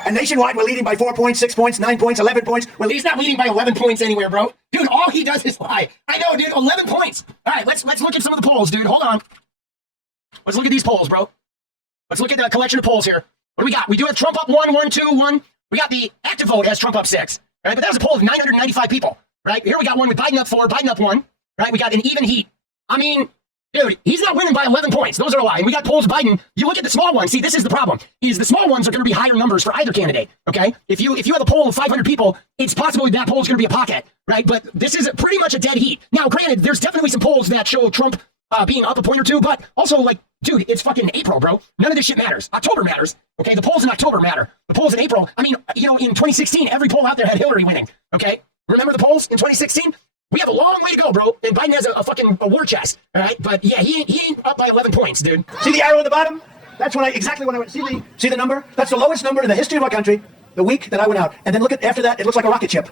And nationwide, we're leading by 4 points, 6 points, 9 points, 11 points. Well, He's not leading by 11 points anywhere, bro. Dude, all he does is lie. I know, dude, 11 points. All right, let's look at some of the polls, dude. Hold on. Let's look at these polls, bro. Let's look at the collection of polls here. What do we got? We do have Trump up 1, 1, 2, 1. We got the active vote has Trump up 6, right? But that was a poll of 995 people, right? Here we got one with Biden up 4, Biden up 1, right? We got an even heat. I mean, dude, he's not winning by 11 points. Those are a lie. And we got polls of Biden. You look at the small ones. See, this is the problem. Is the small ones are going to be higher numbers for either candidate, okay? If you have a poll of 500 people, it's possible that poll is going to be a pocket, right? But this is pretty much a dead heat. Now, granted, there's definitely some polls that show Trump being up a point or two, but also, like, dude, it's fucking April, bro. None of this shit matters. October matters, okay? The polls in October matter. The polls in April, I mean, you know, in 2016, every poll out there had Hillary winning, okay? Remember the polls in 2016? We have a long way to go, bro. And Biden has a fucking war chest, all right? But yeah, he ain't up by 11 points, dude. see the arrow at the bottom? That's when exactly when I went, see the number? That's the lowest number in the history of our country, the week that I went out. And then look at, after that, it looks like a rocket ship.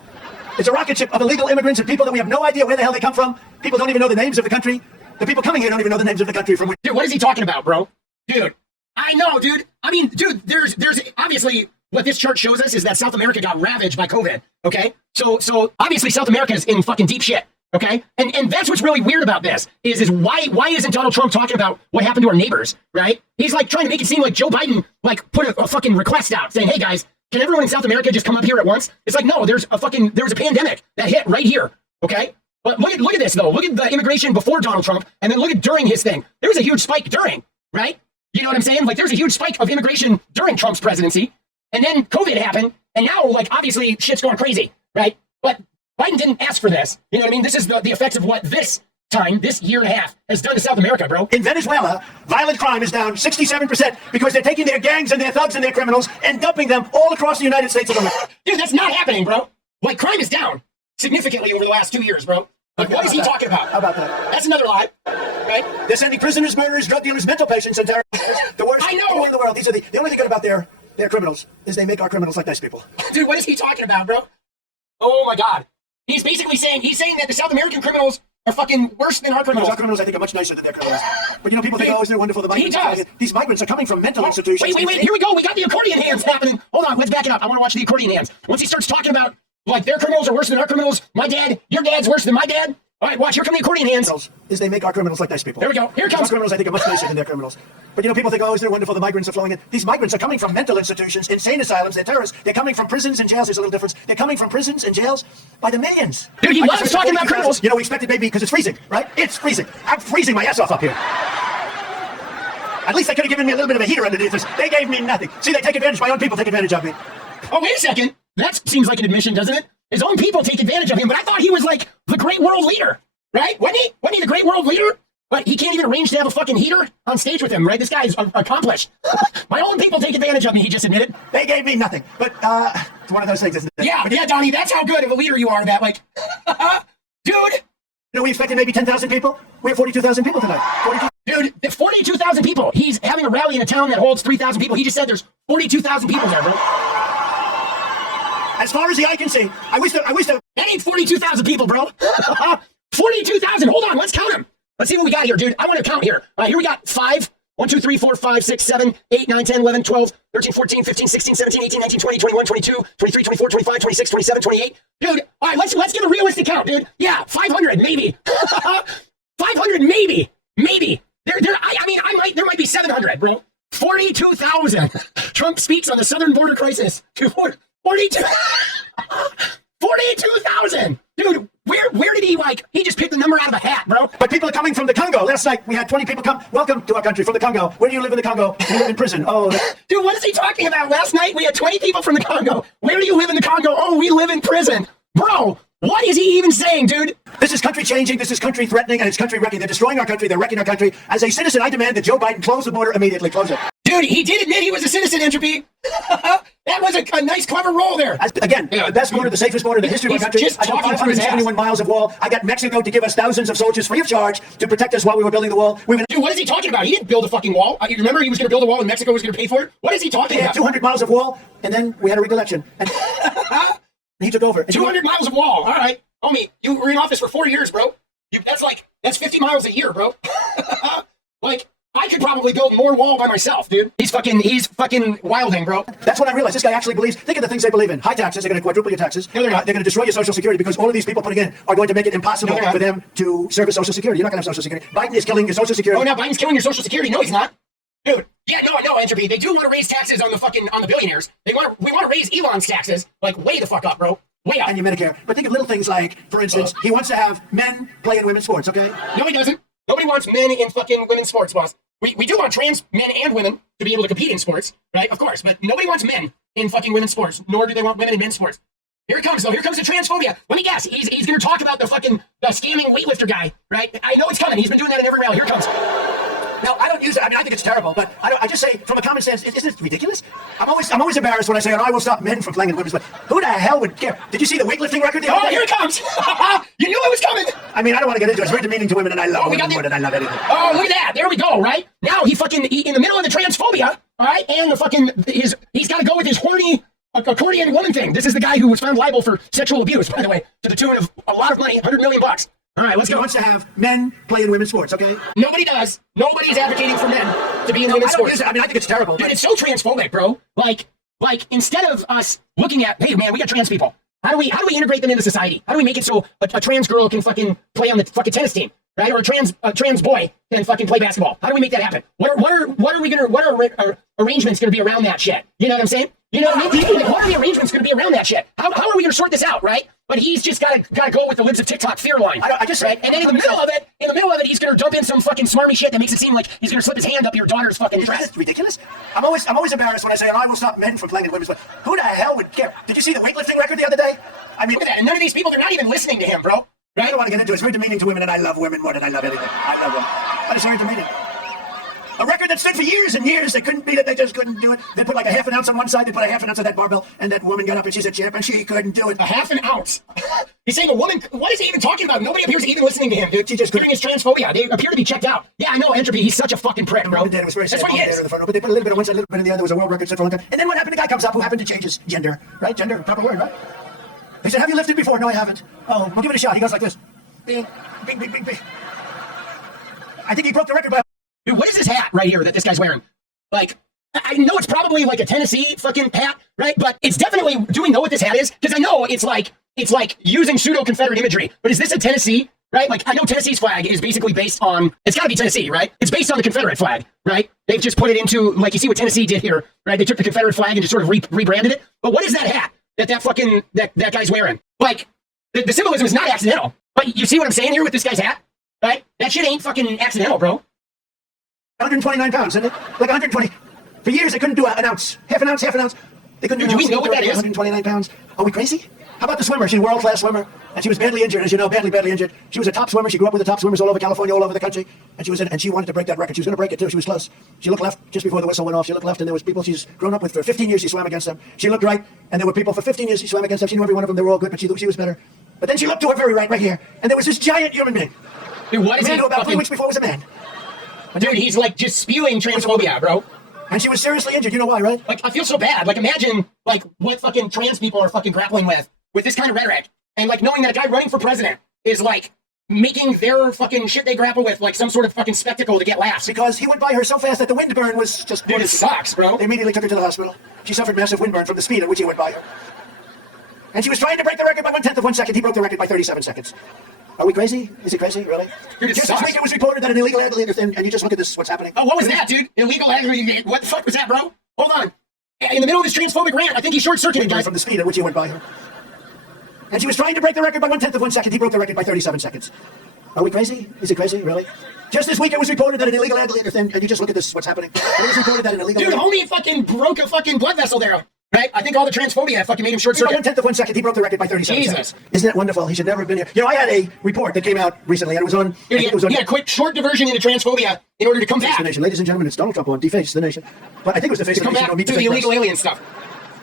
It's a rocket ship of illegal immigrants and people that we have no idea where the hell they come from. People don't even know the names of the country. The people coming here don't even know the names of the country from which. Dude, what is he talking about, bro? Dude, I know, dude. I mean, dude, there's obviously what this chart shows us is that South America got ravaged by COVID, okay? So obviously South America is in fucking deep shit, okay? And that's what's really weird about this is why isn't Donald Trump talking about what happened to our neighbors, right? He's like trying to make it seem like Joe Biden like put a fucking request out saying, hey guys, can everyone in South America just come up here at once? It's like, no, there was a pandemic that hit right here, okay? But look at this though. Look at the immigration before Donald Trump, and then look at during his thing. There was a huge spike during, right? You know what I'm saying? Like, there's a huge spike of immigration during Trump's presidency, and then COVID happened, and now, like, obviously, shit's going crazy, right? But Biden didn't ask for this. You know what I mean? This is the effects of what this time this year and a half has done to South America, bro. In Venezuela, violent crime is down 67% because they're taking their gangs and their thugs and their criminals and dumping them all across the United States of America. Dude, that's not happening, bro. Like, crime is down significantly over the last 2 years, bro. Like, what is he talking about? How about that? That's another lie, right? They're sending prisoners, murderers, drug dealers, mental patients, and terrorists. The worst I know. in the world. These are the only thing good about their criminals is they make our criminals like nice people. Dude, what is he talking about, bro? Oh my God. He's basically saying that the South American criminals are fucking worse than our criminals. Our criminals, I think, are much nicer than their criminals. But you know, people think, oh, isn't it wonderful? The migrants. He does. These migrants are coming from mental institutions. Wait, here we go. We got the accordion hands happening. Hold on, let's back it up. I want to watch the accordion hands. Once he starts talking about, like, their criminals are worse than our criminals, my dad, your dad's worse than my dad. All right, watch, here come the accordion hands. Is they make our criminals like nice people. There we go. Here it comes. Our criminals, I think, are much nicer than their criminals. But you know, people think, oh, isn't it wonderful? The migrants are flowing in. These migrants are coming from mental institutions, insane asylums. They're terrorists. They're coming from prisons and jails. There's a little difference. They're coming from prisons and jails by the millions. Dude, he loves talking about criminals. You know, we expected maybe because it's freezing, right? It's freezing. I'm freezing my ass off up here. At least they could have given me a little bit of a heater underneath this. They gave me nothing. See, they take advantage. My own people take advantage of me. Oh, wait a second. That seems like an admission, doesn't it? His own people take advantage of him, but I thought he was like the great world leader, right? Wasn't he the great world leader? But he can't even arrange to have a fucking heater on stage with him, right? This guy's accomplished. My own people take advantage of me, he just admitted. They gave me nothing. But it's one of those things, isn't it? Yeah, Donnie, that's how good of a leader you are, that, like, dude. You know, we expected maybe 10,000 people. We have 42,000 people tonight. Dude, the 42,000 people. He's having a rally in a town that holds 3,000 people. He just said there's 42,000 people there, bro. As far as the eye can see, I wish that. That ain't 42,000 people, bro. 42,000. Hold on, let's count them. Let's see what we got here, dude. I want to count here. All right, here we got 5. 1, 2, 3, 4, 5, 6, 7, 8, 9, 10, 11, 12, 13, 14, 15, 16, 17, 18, 19, 20, 21, 22, 23, 24, 25, 26, 27, 28. Dude, all right, let's give a realistic count, dude. Yeah, 500, maybe. 500, maybe. There might be 700, bro. 42,000. Trump speaks on the southern border crisis. 42,000. Dude, where did he just picked the number out of a hat, bro? But people are coming from the Congo. Last night, we had 20 people come. Welcome to our country from the Congo. Where do you live in the Congo? We live in prison. Oh, dude, what is he talking about? Last night, we had 20 people from the Congo. Where do you live in the Congo? Oh, we live in prison. Bro, what is he even saying, dude? This is country changing, this is country threatening, and it's country wrecking. They're destroying our country, they're wrecking our country. As a citizen, I demand that Joe Biden close the border immediately. Close it. Dude, he did admit he was a citizen, Entropy. That was a nice, clever roll there. The best border, the safest border in the history of our country. Just I got talking from his ass. 571 miles of wall. I got Mexico to give us thousands of soldiers free of charge to protect us while we were building the wall. Dude, what is he talking about? He didn't build a fucking wall. You remember he was going to build a wall and Mexico was going to pay for it? What is he talking about? 200 miles of wall, and then we had a re-election. And he took over. 200 miles of wall. All right. Homie, you were in office for 4 years, bro. That's 50 miles a year, bro. Like, I could probably build more wall by myself, dude. He's fucking wilding, bro. That's when I realized this guy actually believes. Think of the things they believe in. High taxes. They're going to quadruple your taxes. No, they're not. They're going to destroy your Social Security because all of these people putting in are going to make it impossible for them to service Social Security. You're not going to have Social Security. Biden is killing your Social Security. Oh, now Biden's killing your Social Security. No, he's not. Dude. Yeah, no, Entropy. They do want to raise taxes on the billionaires. We want to raise Elon's taxes, like, way the fuck up, bro. Way up. And your Medicare. But think of little things like, for instance, he wants to have men play in women's sports, okay? No, he doesn't. Nobody wants men in fucking women's sports, boss. We do want trans men and women to be able to compete in sports, right? Of course, but nobody wants men in fucking women's sports, nor do they want women in men's sports. Here it comes, though. Here comes the transphobia. Let me guess. He's going to talk about the scamming weightlifter guy, right? I know it's coming. He's been doing that in every rally. Here it comes. No, I don't use it. I mean, I think it's terrible, but I just say, from a common sense, isn't it ridiculous? I'm always embarrassed when I say, I will stop men from playing in women's, but who the hell would care? Did you see the weightlifting record the other day? Here it comes. You knew it was coming. I mean, I don't want to get into it. It's very demeaning to women, and I love women more than I love anything. Oh, look at that. There we go, right? Now he in the middle of the transphobia, all right? And he's got to go with his horny accordion woman thing. This is the guy who was found liable for sexual abuse, by the way, to the tune of a lot of money, $100 million. All right, let's go. He wants to have men play in women's sports, okay? Nobody does. Nobody's advocating for men to be in women's sports. I mean, I think it's terrible. Dude, it's so transphobic, bro. Like instead of us looking at, hey, man, we got trans people. How do we integrate them into society? How do we make it so a trans girl can fucking play on the fucking tennis team, right? Or a trans boy can fucking play basketball? How do we make that happen? What are arrangements going to be around that shit? You know what I'm saying? You know what I mean? Like, what are the arrangements going to be around that shit? How are we going to sort this out, right? But he's just got to go with the libs of TikTok fear line. I just right? And then in the middle of it, he's going to dump in some fucking smarmy shit that makes it seem like he's going to slip his hand up your daughter's fucking dress. It's ridiculous. I'm always embarrassed when I say, I will stop men from playing in women's sports. Who the hell would care? Did you see the weightlifting record the other day? I mean, look at that. And none of these people, they're not even listening to him, bro. I don't want to get into it. It's very demeaning to women, and I love women more than I love anything. I love them. But it's very demeaning. A record that stood for years and years. They couldn't beat it. They just couldn't do it. They put like a half an ounce on one side. They put a half an ounce on that barbell. And that woman got up and she's a champ and she couldn't do it. A half an ounce. He's saying a woman. What is he even talking about? Nobody appears even listening to him, dude. She just couldn't. His transphobia. They appear to be checked out. Yeah, I know, Entropy. He's such a fucking prick, bro. It was very sad. That's what he is. But they put a little bit on one side, a little bit on the other. There was a world record set for a long time. And then what happened? The guy comes up who happened to change his gender. Right? Gender, proper word, right? He said, have you lifted before? No, I haven't. Oh, well, give it a shot. He goes like this. Bing, bing, bing, bing, bing. I think he broke the record by... Dude, what is this hat right here that this guy's wearing? Like, I know it's probably like a Tennessee fucking hat, right? But it's definitely, do we know what this hat is? Because I know it's like using pseudo-Confederate imagery. But is this a Tennessee, right? Like, I know Tennessee's flag is basically based on, it's gotta be Tennessee, right? It's based on the Confederate flag, right? They've just put it into, like, you see what Tennessee did here, right? They took the Confederate flag and just sort of rebranded it. But what is that hat that guy's wearing? Like, the symbolism is not accidental. But you see what I'm saying here with this guy's hat, right? That shit ain't fucking accidental, bro. 129 pounds, isn't it? Like 120. For years, they couldn't do an ounce. Half an ounce, half an ounce. They couldn't do an ounce. Do we know what that is? 129 pounds. Are we crazy? How about the swimmer? She's a world-class swimmer. And she was badly injured, as you know, badly injured. She was a top swimmer. She grew up with the top swimmers all over California, all over the country. And she wanted to break that record. She was going to break it, too. She was close. She looked left just before the whistle went off. She looked left, and there was people she's grown up with for 15 years. She swam against them. She looked right, and there were people for 15 years she swam against them. She knew every one of them. They were all good, but she was better. But then she looked to her very right here, and there was this giant human being. Dude, what is he? About 3 weeks before was a man. Dude, he's like just spewing transphobia, bro. And she was seriously injured. You know why, right? Like, I feel so bad. Like, imagine, like, what fucking trans people are fucking grappling with this kind of rhetoric. And, like, knowing that a guy running for president is, like, making their fucking shit they grapple with, like, some sort of fucking spectacle to get laughs. Because he went by her so fast that the windburn was just... Dude, it sucks, bro. They immediately took her to the hospital. She suffered massive windburn from the speed at which he went by her. And she was trying to break the record by 1/10 of 1 second. He broke the record by 37 seconds. Are we crazy? Is it crazy, really? Dude, just this week it was reported that an illegal alien, and you just look at this, what's happening. Oh, what was that, dude? Illegal alien? What the fuck was that, bro? Hold on. In the middle of this transphobic rant, I think he short-circuited, guys. From the speed at which he went by her. And she was trying to break the record by 1/10 of 1 second. He broke the record by 37 seconds. Are we crazy? Is it crazy, really? Just this week it was reported that an illegal alien, and you just look at this, what's happening. It was reported that an illegal Dude, homie fucking broke a fucking blood vessel there. Right? I think all the transphobia fucking made him short-circuit. 1/10 of 1 second, he broke the record by 37 Jesus. seconds. Isn't that wonderful? He should never have been here. You know, I had a report that came out recently, and it was on... Yeah, quick short diversion into transphobia in order to come back. The nation. Ladies and gentlemen, it's Donald Trump on Deface the Nation. But I think it was the face of the nation. Come back to the illegal alien stuff.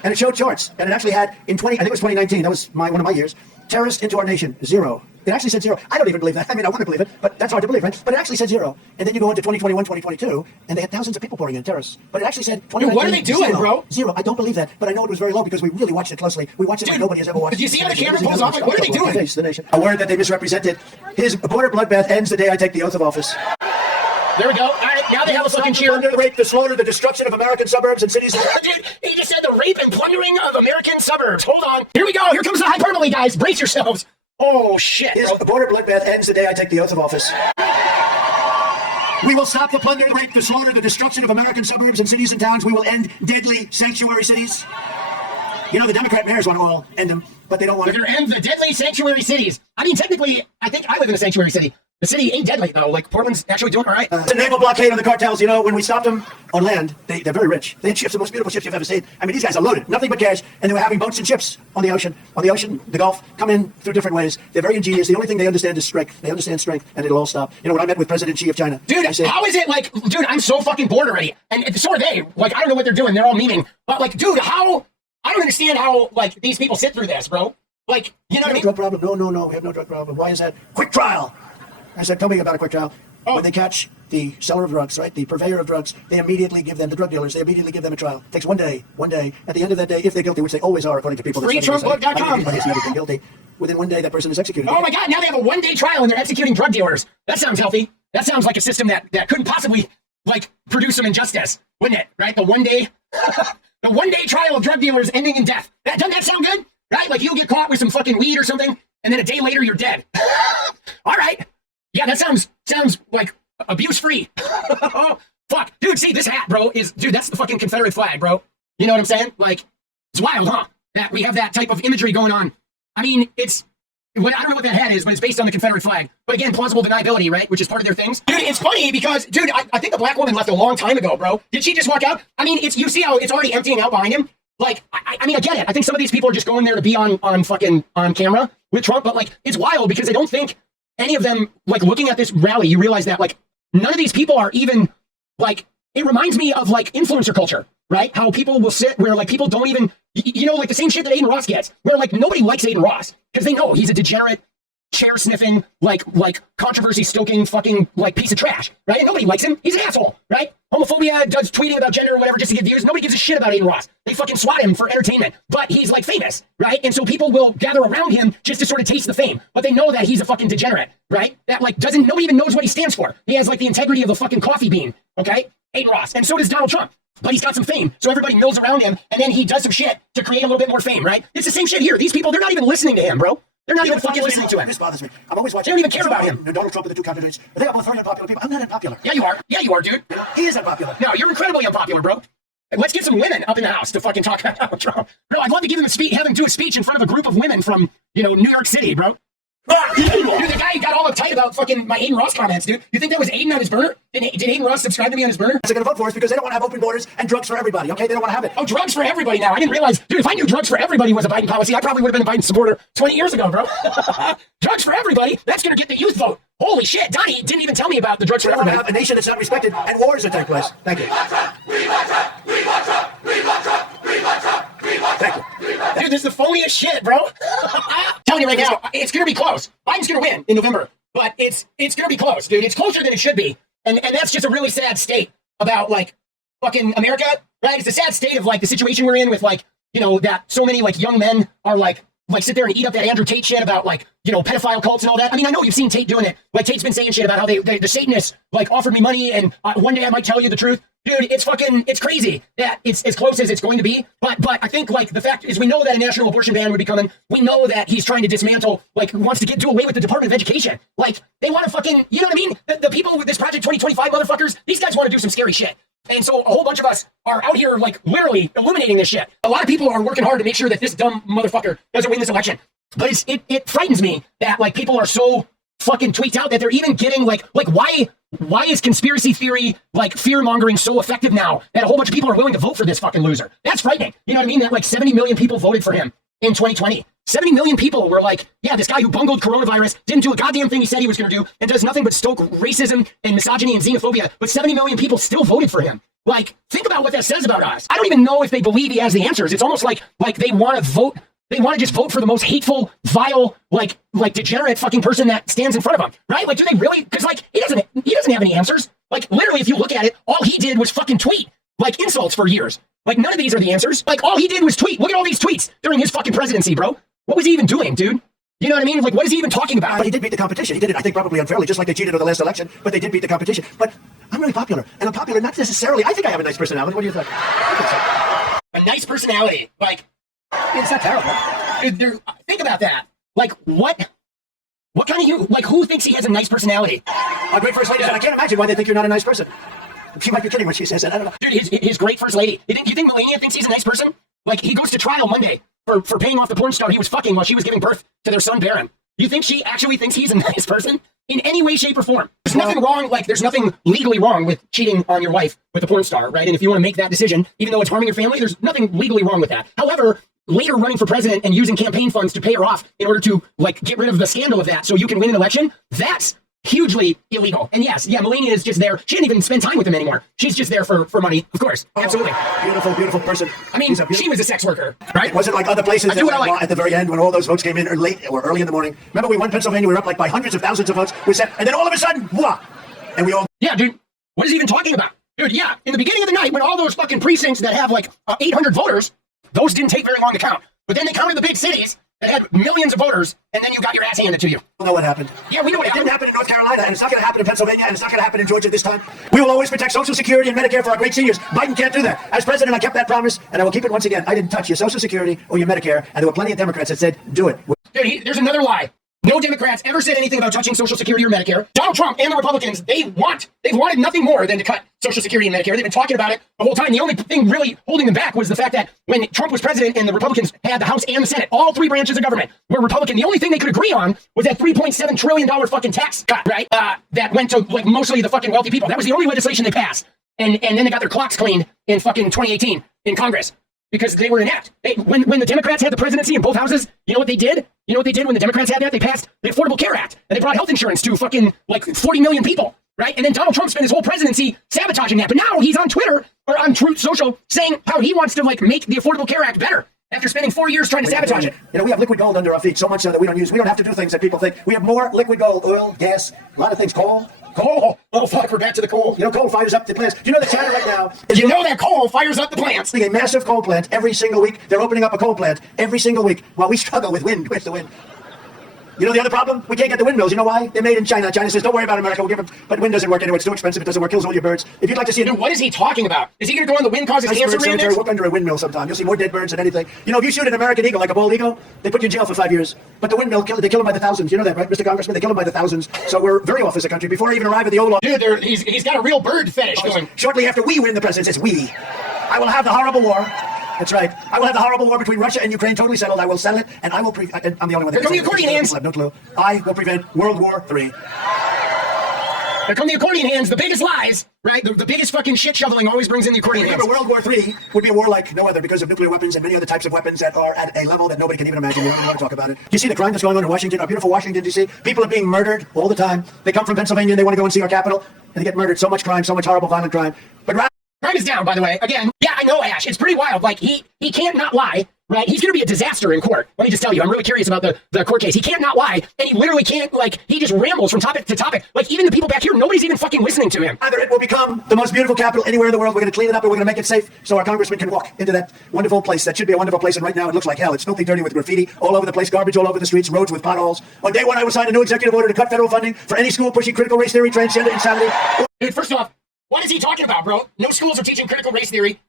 And it showed charts. And it actually had, I think it was 2019, that was one of my years, terrorists into our nation, 0. It actually said 0. I don't even believe that. I mean, I want to believe it, but that's hard to believe, right? But it actually said 0. And then you go into 2021, 2022, and they had thousands of people pouring in, terrorists. But it actually said 2019. Dude, what are they doing, 0. bro? 0. I don't believe that, but I know it was very low because we really watched it closely. We watched it like nobody has ever watched it. Do you see how the camera pulls off? Like, what are they doing? The nation. A word that they misrepresented. His border bloodbath ends the day I take the oath of office. There we go. All right, now they have a fucking cheer. The rape, the slaughter, the destruction of American suburbs and cities. Dude, he just said the rape and plundering of American suburbs. Hold on. Here we go. Here comes the hyperbole, guys. Brace yourselves. Oh, shit. His border bloodbath ends the day I take the oath of office. We will stop the plunder, the rape, the slaughter, the destruction of American suburbs and cities and towns. We will end deadly sanctuary cities. You know, the Democrat mayors want to all end them, but they don't want to. They're going to end the deadly sanctuary cities. I mean, technically, I think I live in a sanctuary city. The city ain't deadly, though. Like, Portland's actually doing all right. It's a naval blockade on the cartels. You know, when we stopped them on land, they're very rich. They had ships, the most beautiful ships you've ever seen. I mean, these guys are loaded, nothing but cash, and they were having boats and ships on the ocean. On the ocean, the Gulf, come in through different ways. They're very ingenious. The only thing they understand is strength. They understand strength, and it'll all stop. You know, when I met with President Xi of China. Dude, how is it like, dude, I'm so fucking bored already. And so are they. Like, I don't know what they're doing. They're all memeing. But, like, dude, I don't understand how, like, these people sit through this, bro. Like, you know what I mean? Drug problem? No, we have no drug problem. Why is that? Quick trial! I said, tell me about a quick trial. Oh. When they catch the seller of drugs, right, the purveyor of drugs, they immediately give them, the drug dealers, they immediately give them a trial. It takes one day. At the end of that day, if they're guilty, which they always are, according to people. FreeTrumpBook.com. He's never been guilty. Within one day, that person is executed. Oh my God, now they have a one-day trial and they're executing drug dealers. That sounds healthy. That sounds like a system that couldn't possibly, like, produce some injustice, wouldn't it? Right? The one-day trial of drug dealers ending in death. Doesn't that sound good? Right? Like, you get caught with some fucking weed or something, and then a day later, you're dead. All right. Yeah, that sounds like abuse-free. Fuck. Dude, see, this hat, bro, dude, that's the fucking Confederate flag, bro. You know what I'm saying? Like, it's wild, huh? That we have that type of imagery going on. I mean, I don't know what that hat is, but it's based on the Confederate flag. But again, plausible deniability, right? Which is part of their things. Dude, it's funny because, dude, I think the black woman left a long time ago, bro. Did she just walk out? I mean, you see how it's already emptying out behind him? like, I mean, I get it. I think some of these people are just going there to be on camera with Trump, but like, it's wild because I don't think any of them, like, looking at this rally, you realize that like none of these people are even like, it reminds me of like influencer culture, right? How people will sit where like people don't even, you know, like the same shit that Aiden Ross gets, where like nobody likes Aiden Ross because they know he's a degenerate, chair sniffing, like controversy stoking fucking like piece of trash, right? And nobody likes him. He's an asshole, right? Homophobia, does tweeting about gender or whatever just to get views. Nobody gives a shit about Aiden Ross. They fucking swat him for entertainment, but he's like famous, right? And so people will gather around him just to sort of taste the fame, but they know that he's a fucking degenerate, right? That like nobody even knows what he stands for. He has like the integrity of a fucking coffee bean, okay? Aiden Ross. And so does Donald Trump. But he's got some fame, so everybody mills around him, and then he does some shit to create a little bit more fame, right? It's the same shit here. These people, they're not even listening to him, bro. They're not even fucking listening to him. This bothers me. I'm always watching. They don't even care about him. Donald Trump and the two candidates. They are both very unpopular people. I'm not unpopular. Yeah, you are. Yeah, you are, dude. He is unpopular. No, you're incredibly unpopular, bro. Let's get some women up in the house to fucking talk about Trump. Bro, I'd love to give him have him do a speech in front of a group of women from, you know, New York City, bro. Dude, the guy got all uptight about fucking my Aiden Ross comments, duid you think that was Aiden on his burner? Did Aiden Ross subscribe to me on his burner? They're going to vote for us because they don't want to have open borders and drugs for everybody, okay? They don't want to have it. Oh, drugs for everybody now. I didn't realize. Dude, if I knew drugs for everybody was a Biden policy, I probably would have been a Biden supporter 20 years ago, bro. Drugs for everybody? That's going to get the youth vote. Holy shit, Donnie didn't even tell me about the drugs for everybody. We have a nation that's not respected and wars that take place. Thank you. Thank you. Dude, this is the phoniest shit, bro. Telling you right now, it's going to be close. Biden's going to win in November, but it's going to be close, dude. It's closer than it should be. And that's just a really sad state about, like, fucking America, right? It's a sad state of, like, the situation we're in with, like, you know, that so many, like, young men are, like sit there and eat up that Andrew Tate shit about, like, you know, pedophile cults and all that. I mean, I know you've seen Tate doing it. Like, Tate's been saying shit about how the Satanists, like, offered me money and one day I might tell you the truth. Dude, it's crazy that it's as close as it's going to be. But I think, like, the fact is we know that a national abortion ban would be coming. We know that he's trying to dismantle, like, wants to do away with the Department of Education. Like, they want to fucking, you know what I mean? The people with this Project 2025 motherfuckers, these guys want to do some scary shit. And so a whole bunch of us are out here, like, literally illuminating this shit. A lot of people are working hard to make sure that this dumb motherfucker doesn't win this election. But it frightens me that, like, people are so fucking tweaked out that they're even getting, like why is conspiracy theory, like, fear-mongering so effective now that a whole bunch of people are willing to vote for this fucking loser? That's frightening. You know what I mean? That, like, 70 million people voted for him in 2020. 70 million people were like, yeah, this guy who bungled coronavirus, didn't do a goddamn thing he said he was going to do, and does nothing but stoke racism and misogyny and xenophobia, but 70 million people still voted for him. Like, think about what that says about us. I don't even know if they believe he has the answers. It's almost like they want to vote. They want to just vote for the most hateful, vile, like degenerate fucking person that stands in front of them, right? Like, do they really? Because, like, he doesn't have any answers. Like, literally, if you look at it, all he did was fucking tweet, like, insults for years. Like, none of these are the answers. Like, all he did was tweet. Look at all these tweets during his fucking presidency, bro. What was he even doing, dude? You know what I mean? Like, what is he even talking about? But he did beat the competition. He did it, I think, probably unfairly, just like they cheated in the last election, but they did beat the competition. But I'm really popular, and I'm popular not necessarily. I think I have a nice personality. What do you think? A nice personality. Like, It's not terrible. Think about that. Like, what kind of you, like, who thinks he has a nice personality? Our great first lady said, I can't imagine why they think you're not a nice person. She might be kidding when she says that. I don't know. Dude, his great first lady. You think Melania thinks he's a nice person? Like, he goes to trial Monday for paying off the porn star he was fucking while she was giving birth to their son, Baron. You think she actually thinks he's a nice person? In any way, shape, or form. There's nothing wrong, like, there's nothing legally wrong with cheating on your wife with a porn star, right? And if you want to make that decision, even though it's harming your family, there's nothing legally wrong with that. However, later running for president and using campaign funds to pay her off in order to, like, get rid of the scandal of that so you can win an election, that's hugely illegal. And yes, Melania is just there. She didn't even spend time with him anymore. She's just there for money, of course. Absolutely. Beautiful, beautiful person. I mean, she was a sex worker, right? It wasn't like other places that at the very end when all those votes came in or late or early in the morning. Remember, we won Pennsylvania, we were up like by hundreds of thousands of votes. We said, and then all of a sudden, voila! And we all... Yeah, dude. What is he even talking about? Dude, yeah, in the beginning of the night when all those fucking precincts that have like 800 voters, those didn't take very long to count. But then they counted the big cities that had millions of voters, and then you got your ass handed to you. We know what happened. Yeah, we know what happened. It didn't happen in North Carolina, and it's not going to happen in Pennsylvania, and it's not going to happen in Georgia this time. We will always protect Social Security and Medicare for our great seniors. Biden can't do that. As president, I kept that promise, and I will keep it once again. I didn't touch your Social Security or your Medicare, and there were plenty of Democrats that said, do it. Dude, there's another lie. No Democrats ever said anything about touching Social Security or Medicare. Donald Trump and the Republicans, they've wanted nothing more than to cut Social Security and Medicare. They've been talking about it the whole time. The only thing really holding them back was the fact that when Trump was president and the Republicans had the House and the Senate, all three branches of government were Republican. The only thing they could agree on was that $3.7 trillion fucking tax cut, right? That went to, like, mostly the fucking wealthy people. That was the only legislation they passed. And then they got their clocks cleaned in fucking 2018 in Congress. because they were inept. When the Democrats had the presidency in both houses, you know what they did? You know what they did when the Democrats had that? They passed the Affordable Care Act, and they brought health insurance to fucking like 40 million people, right? And then Donald Trump spent his whole presidency sabotaging that. But now he's on Twitter or on Truth Social saying how he wants to like make the Affordable Care Act better after spending 4 years trying to sabotage it. You know, we have liquid gold under our feet so much so that we don't have to do things that people think. We have more liquid gold, oil, gas, a lot of things, coal. Coal. Oh, fuck, we're back to the coal. You know, coal fires up the plants. Do you know the chatter right now? You know that coal fires up the plants. A massive coal plant every single week. They're opening up a coal plant every single week while we struggle with wind. Where's the wind? You know the other problem? We can't get the windmills. You know why? They're made in China. China says, don't worry about America. We'll give them. But wind doesn't work anyway. It's too expensive. It doesn't work. Kills all your birds. If you'd like to see it. Dude, what is he talking about? Is he going to go on the wind causes cancer rant? Work under a windmill sometime. You'll see more dead birds than anything. You know, if you shoot an American eagle, like a bald eagle, they put you in jail for 5 years. But the windmill, they kill them by the thousands. You know that, right, Mr. Congressman? They kill them by the thousands. So we're very off as a country. Before I even arrive at the Oval Office. Dude, he's got a real bird fetish going. Shortly after we win the presidency, it's we. I will have the horrible war. That's right. I will have the horrible war between Russia and Ukraine totally settled. I will settle it, and I will I'm the only one that Here come the accordion hands. I have no clue. I will prevent World War III. Here come the accordion hands, the biggest lies, right? The biggest fucking shit shoveling always brings in the accordion hands. Remember, World War III would be a war like no other because of nuclear weapons and many other types of weapons that are at a level that nobody can even imagine. We don't even want to talk about it. You see the crime that's going on in Washington, our beautiful Washington, D.C.? People are being murdered all the time. They come from Pennsylvania and they want to go and see our capital, and they get murdered. So much crime, so much horrible, violent crime. But crime is down, by the way. Again, yeah, I know, Ash. It's pretty wild. Like, he can't not lie, right? He's going to be a disaster in court. Let me just tell you, I'm really curious about the court case. He can't not lie, and he literally can't, like, he just rambles from topic to topic. Like, even the people back here, nobody's even fucking listening to him. Either it will become the most beautiful capital anywhere in the world. We're going to clean it up, and we're going to make it safe so our congressman can walk into that wonderful place. That should be a wonderful place, and right now it looks like hell. It's filthy dirty with graffiti all over the place, garbage all over the streets, roads with potholes. On day one, I will sign a new executive order to cut federal funding for any school pushing critical race theory, transgender insanity. Dude, first off, what is he talking about, bro? No schools are teaching critical race theory.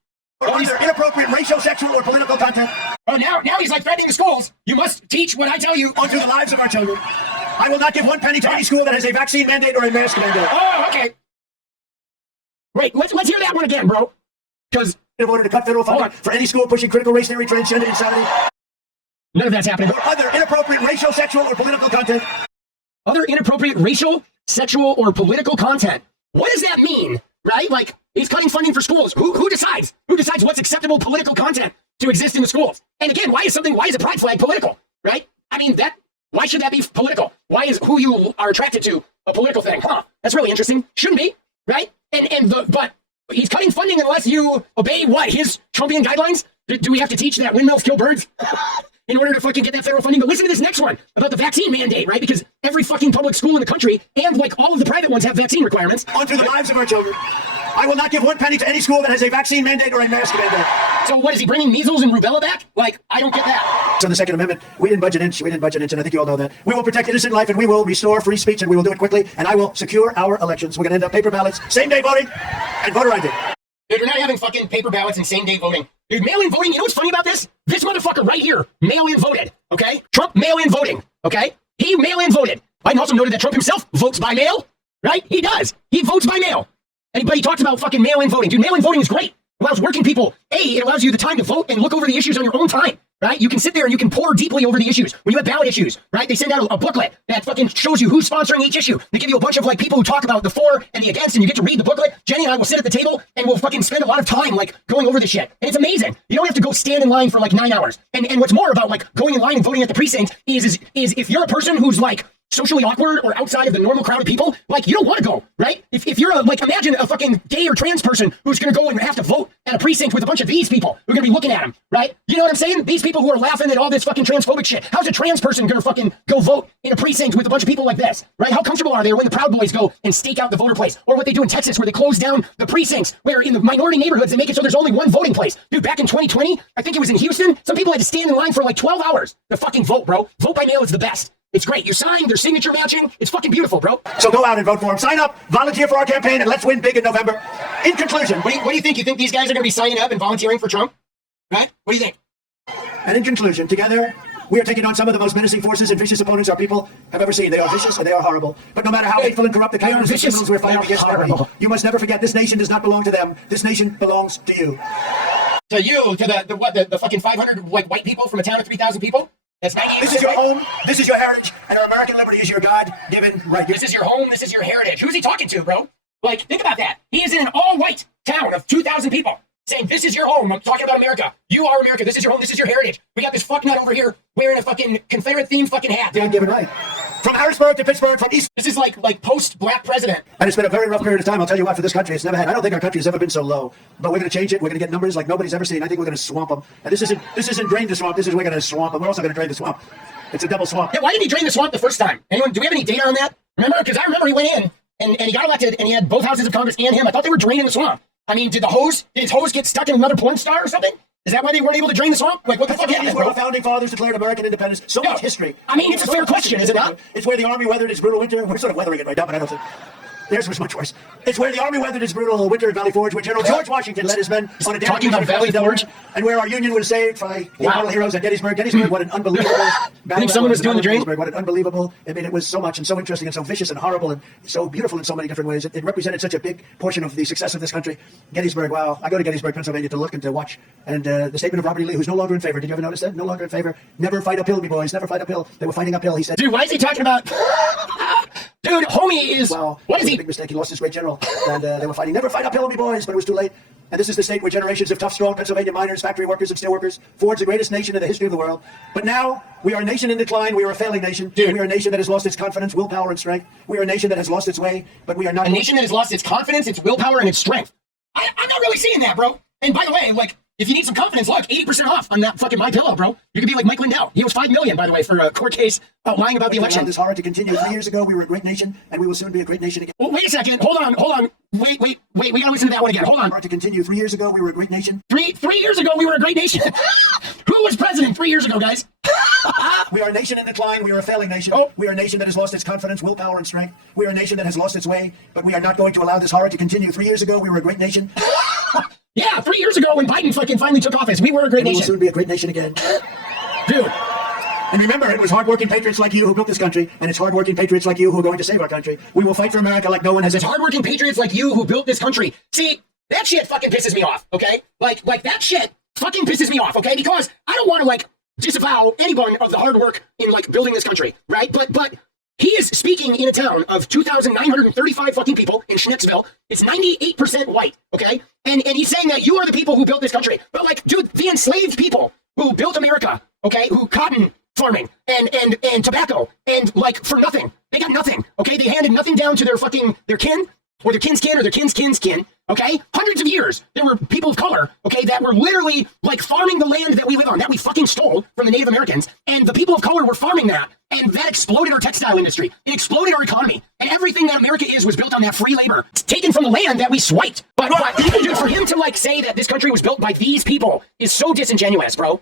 Or either inappropriate racial, sexual, or political content. Oh, now he's like threatening the schools. You must teach what I tell you onto the lives of our children. I will not give one penny to any school that has a vaccine mandate or a mask mandate. Oh, okay. Wait, let's hear that one again, bro. Because in order to cut federal funding for any school pushing critical race theory, transgender insanity. None of that's happening. Or other inappropriate racial, sexual, or political content. Other inappropriate racial, sexual, or political content. What does that mean? Right? Like, he's cutting funding for schools. Who decides? Who decides what's acceptable political content to exist in the schools? And again, why is a pride flag political? Right? I mean, why should that be political? Why is who you are attracted to a political thing? Huh? That's really interesting. Shouldn't be, right? But he's cutting funding unless you obey what? His Trumpian guidelines? Do we have to teach that windmills kill birds? In order to fucking get that federal funding. But listen to this next one about the vaccine mandate, right? Because every fucking public school in the country and like all of the private ones have vaccine requirements. Onto the lives of our children. I will not give one penny to any school that has a vaccine mandate or a mask mandate. So what, is he bringing measles and rubella back? Like, I don't get that. So the Second Amendment, we didn't budge an inch, and I think you all know that. We will protect innocent life, and we will restore free speech, and we will do it quickly, and I will secure our elections. We're going to end up paper ballots, same-day voting, and voter ID. Dude, we're not having fucking paper ballots and same-day voting. Dude, mail-in voting, you know what's funny about this? This motherfucker right here, mail-in voted, okay? Trump mail-in voting, okay? He mail-in voted. Biden also noted that Trump himself votes by mail, right? He does. He votes by mail. But he talks about fucking mail-in voting. Dude, mail-in voting is great. It allows working people, it allows you the time to vote and look over the issues on your own time, right? You can sit there and you can pore deeply over the issues. When you have ballot issues, right? They send out a booklet that fucking shows you who's sponsoring each issue. They give you a bunch of like people who talk about the for and the against, and you get to read the booklet. Jenny and I will sit at the table and we'll fucking spend a lot of time like going over this shit. And it's amazing. You don't have to go stand in line for like 9 hours. And what's more about like going in line and voting at the precinct is if you're a person who's like socially awkward or outside of the normal crowd of people, like you don't want to go, right? If you're imagine a fucking gay or trans person who's going to go and have to vote at a precinct with a bunch of these people who are going to be looking at him, right? You know what I'm saying? These people who are laughing at all this fucking transphobic shit. How's a trans person going to fucking go vote in a precinct with a bunch of people like this, right? How comfortable are they when the Proud Boys go and stake out the voter place? Or what they do in Texas where they close down the precincts, where in the minority neighborhoods they make it so there's only one voting place. Dude, back in 2020, I think it was in Houston, some people had to stand in line for like 12 hours to fucking vote, bro. Vote by mail is the best. It's great. You sign, their signature matching. It's fucking beautiful, bro. So go out and vote for him. Sign up, volunteer for our campaign, and let's win big in November. In conclusion. What do you think? You think these guys are going to be signing up and volunteering for Trump? Right? What do you think? And in conclusion, together, we are taking on some of the most menacing forces and vicious opponents our people have ever seen. They are vicious and they are horrible. But no matter how hateful and corrupt the kind of criminals we're fighting against are, you must never forget this nation does not belong to them. This nation belongs to you. To you, to the fucking 500 white people from a town of 3,000 people? That's 98%. This is your home, this is your heritage, and our American liberty is your God-given right. This is your home, this is your heritage. Who's he talking to, bro? Like, think about that. He is in an all-white town of 2,000 people. saying, this is your home. I'm talking about America. You are America. This is your home. This is your heritage. We got this fucknut over here wearing a fucking Confederate themed fucking hat. God given right. From Harrisburg to Pittsburgh, from East. This is like post-black president. And it's been a very rough period of time. I'll tell you what, for this country, it's never had. I don't think our country has ever been so low. But we're going to change it. We're going to get numbers like nobody's ever seen. I think we're going to swamp them. And this isn't drain the swamp. This is we're going to swamp them. We're also going to drain the swamp. It's a double swamp. Yeah, why didn't he drain the swamp the first time? Anyone? Do we have any data on that? Remember? Because I remember he went in and he got elected and he had both houses of Congress and him. I thought they were draining the swamp. I mean, did his hose get stuck in another porn star or something? Is that why they weren't able to drain the swamp? Like, what the fuck happened? Where our founding fathers declared American independence. So much history. I mean, it's a fair question, is it not? It's where the Army weathered its brutal winter. We're sort of weathering it right now, but I don't think. Theirs was much worse. It's where the Army weathered its brutal winter at Valley Forge, where General George Washington led his men on a talking about Valley Forge, and where our Union was saved by the immortal heroes at Gettysburg. Gettysburg, what an unbelievable battle. I think someone was doing the drain. What an unbelievable. I mean, it was so much and so interesting and so vicious and horrible and so beautiful in so many different ways. It represented such a big portion of the success of this country. Gettysburg, wow. I go to Gettysburg, Pennsylvania to look and to watch. And the statement of Robert E. Lee, who's no longer in favor. Did you ever notice that? No longer in favor. Never fight uphill, me boys. Never fight uphill. They were fighting uphill, he said. Dude, why is he talking about... Dude, homie is... Well, what is he? A big mistake. He lost his great general. And they were fighting, never fight uphill, me boys, but it was too late. And this is the state where generations of tough, strong Pennsylvania miners, factory workers, and steelworkers forged the greatest nation in the history of the world. But now, we are a nation in decline. We are a failing nation. Dude. We are a nation that has lost its confidence, willpower, and strength. We are a nation that has lost its way, but we are not... A nation that has lost its confidence, its willpower, and its strength. I'm not really seeing that, bro. And by the way, like, if you need some confidence, look, 80% off on that fucking MyPillow, bro. You could be like Mike Lindell. He was $5 million, by the way, for a court case lying about the election. This horror to continue. 3 years ago, we were a great nation, and we will soon be a great nation again. Well, wait a second. Hold on. Wait. We gotta listen to that one again. Hold on. To continue. 3 years ago, we were a great nation. Three years ago, we were a great nation. Who was president 3 years ago, guys? We are a nation in decline. We are a failing nation. Oh. We are a nation that has lost its confidence, willpower, and strength. We are a nation that has lost its way, but we are not going to allow this horror to continue. 3 years ago, we were a great nation. Yeah, 3 years ago when Biden fucking finally took office, we were a great nation. We will soon be a great nation again. Dude. And remember, it was hardworking patriots like you who built this country, and it's hardworking patriots like you who are going to save our country. We will fight for America like no one has. It's hardworking patriots like you who built this country. See, that shit fucking pisses me off, okay? Like that shit fucking pisses me off, okay? Because I don't want to, like, disavow anyone of the hard work in, like, building this country, right? But he is speaking in a town of 2,935 fucking people in Schnitzville. It's 98% white, okay? And he's saying that you are the people who built this country. But, like, dude, the enslaved people who built America, okay, who cotton farming and tobacco and, like, for nothing. They got nothing, okay? They handed nothing down to their kin or their kin's kin or their kin's kin, okay? Hundreds of years, there were people of color, okay, that were literally, like, farming the land that we live on, that we fucking stole from the Native Americans, and the people of color were farming that, and that exploded our textile industry. It exploded our economy, and everything that America is was built on that free labor. It's taken from the land that we swiped. But dude, for him to, like, say that this country was built by these people is so disingenuous, bro.